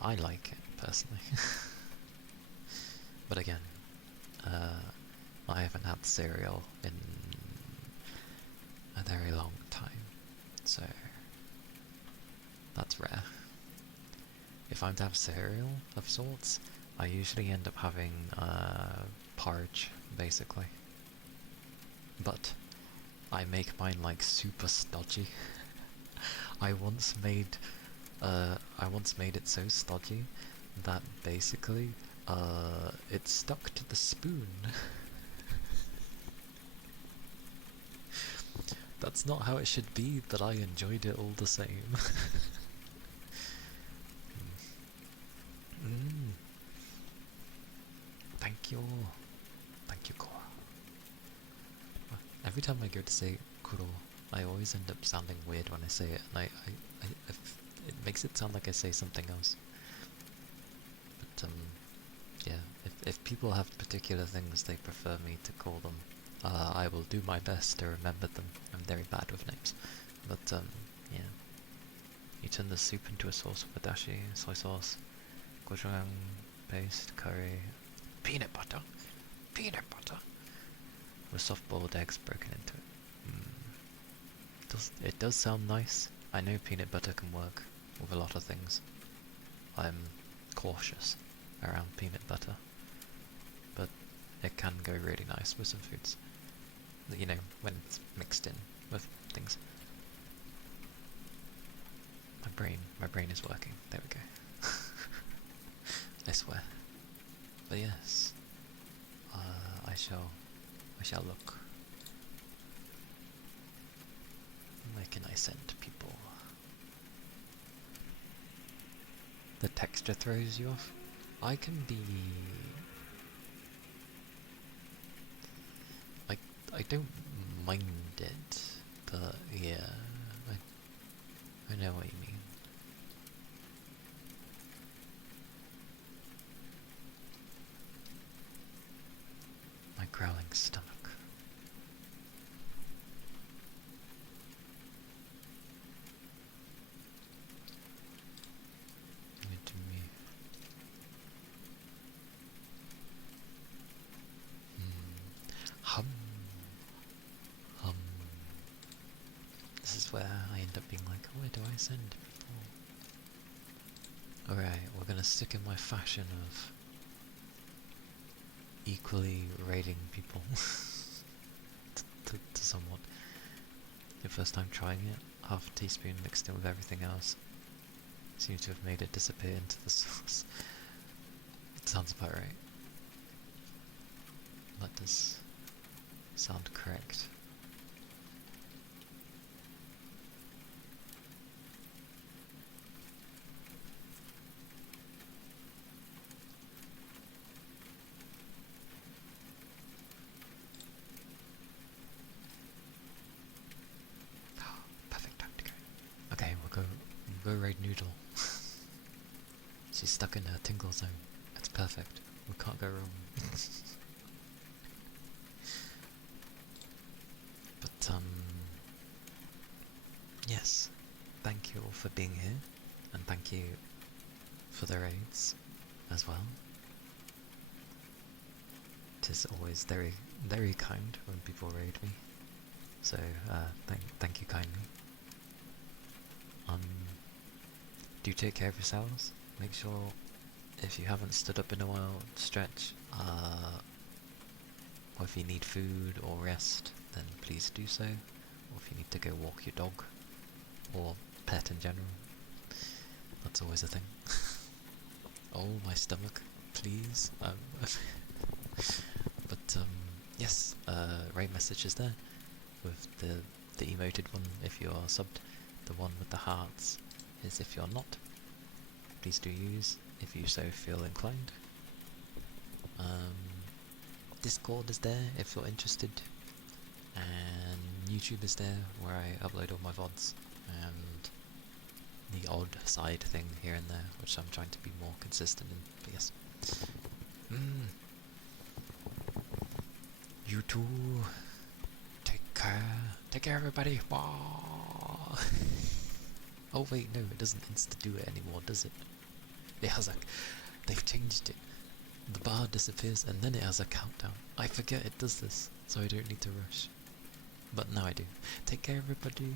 I like it personally. But again, I haven't had cereal in a very long time, so that's rare. If I'm to have cereal of sorts, I usually end up having porridge, basically. But I make mine like super stodgy. I once made it so stodgy that basically it stuck to the spoon. That's not how it should be, but I enjoyed it all the same. Thank you, Koro. Every time I go to say Kuro, I always end up sounding weird when I say it, and it makes it sound like I say something else. But yeah, if people have particular things they prefer me to call them, I will do my best to remember them. I'm very bad with names. But yeah. You turn the soup into a sauce with dashi, soy sauce, gochujang paste, curry, peanut butter, with soft-boiled eggs broken into it. It does sound nice. I know peanut butter can work with a lot of things. I'm cautious around peanut butter, but it can go really nice with some foods. You know, when it's mixed in with things. My brain is working. There we go. I swear. But yes, I shall look. Where can I send people? The texture throws you off? I can be... I don't mind it, but yeah, I know what you mean. My growling stomach. Into me. Hum. This is where I end up being like, where do I send people? Alright, we're gonna stick in my fashion of equally rating people to somewhat. Your first time trying it, half a teaspoon mixed in with everything else. Seems to have made it disappear into the sauce. It sounds about right. That does sound correct. Perfect time to go. Okay, we'll go raid Noodle. She's stuck in her tingle zone. It's perfect. We can't go wrong. But yes. Thank you all for being here, and thank you for the raids as well. It is always very, very kind when people raid me. So thank you kindly. Do take care of yourselves. Make sure if you haven't stood up in a while, stretch. Or if you need food or rest, then please do so. Or if you need to go walk your dog or pet in general, that's always a thing. Oh, my stomach, please. But yes, raid message is there with the emoted one if you are subbed. The one with the hearts is if you're not. Please do use if you so feel inclined. Discord is there if you're interested, and YouTube is there where I upload all my VODs, and the odd side thing here and there, which I'm trying to be more consistent in. But yes. You too. Take care. Take care, everybody. Bye. Oh wait, no, it doesn't insta-do it anymore, does it? It has they've changed it. The bar disappears and then it has a countdown. I forget it does this, so I don't need to rush. But now I do. Take care, everybody.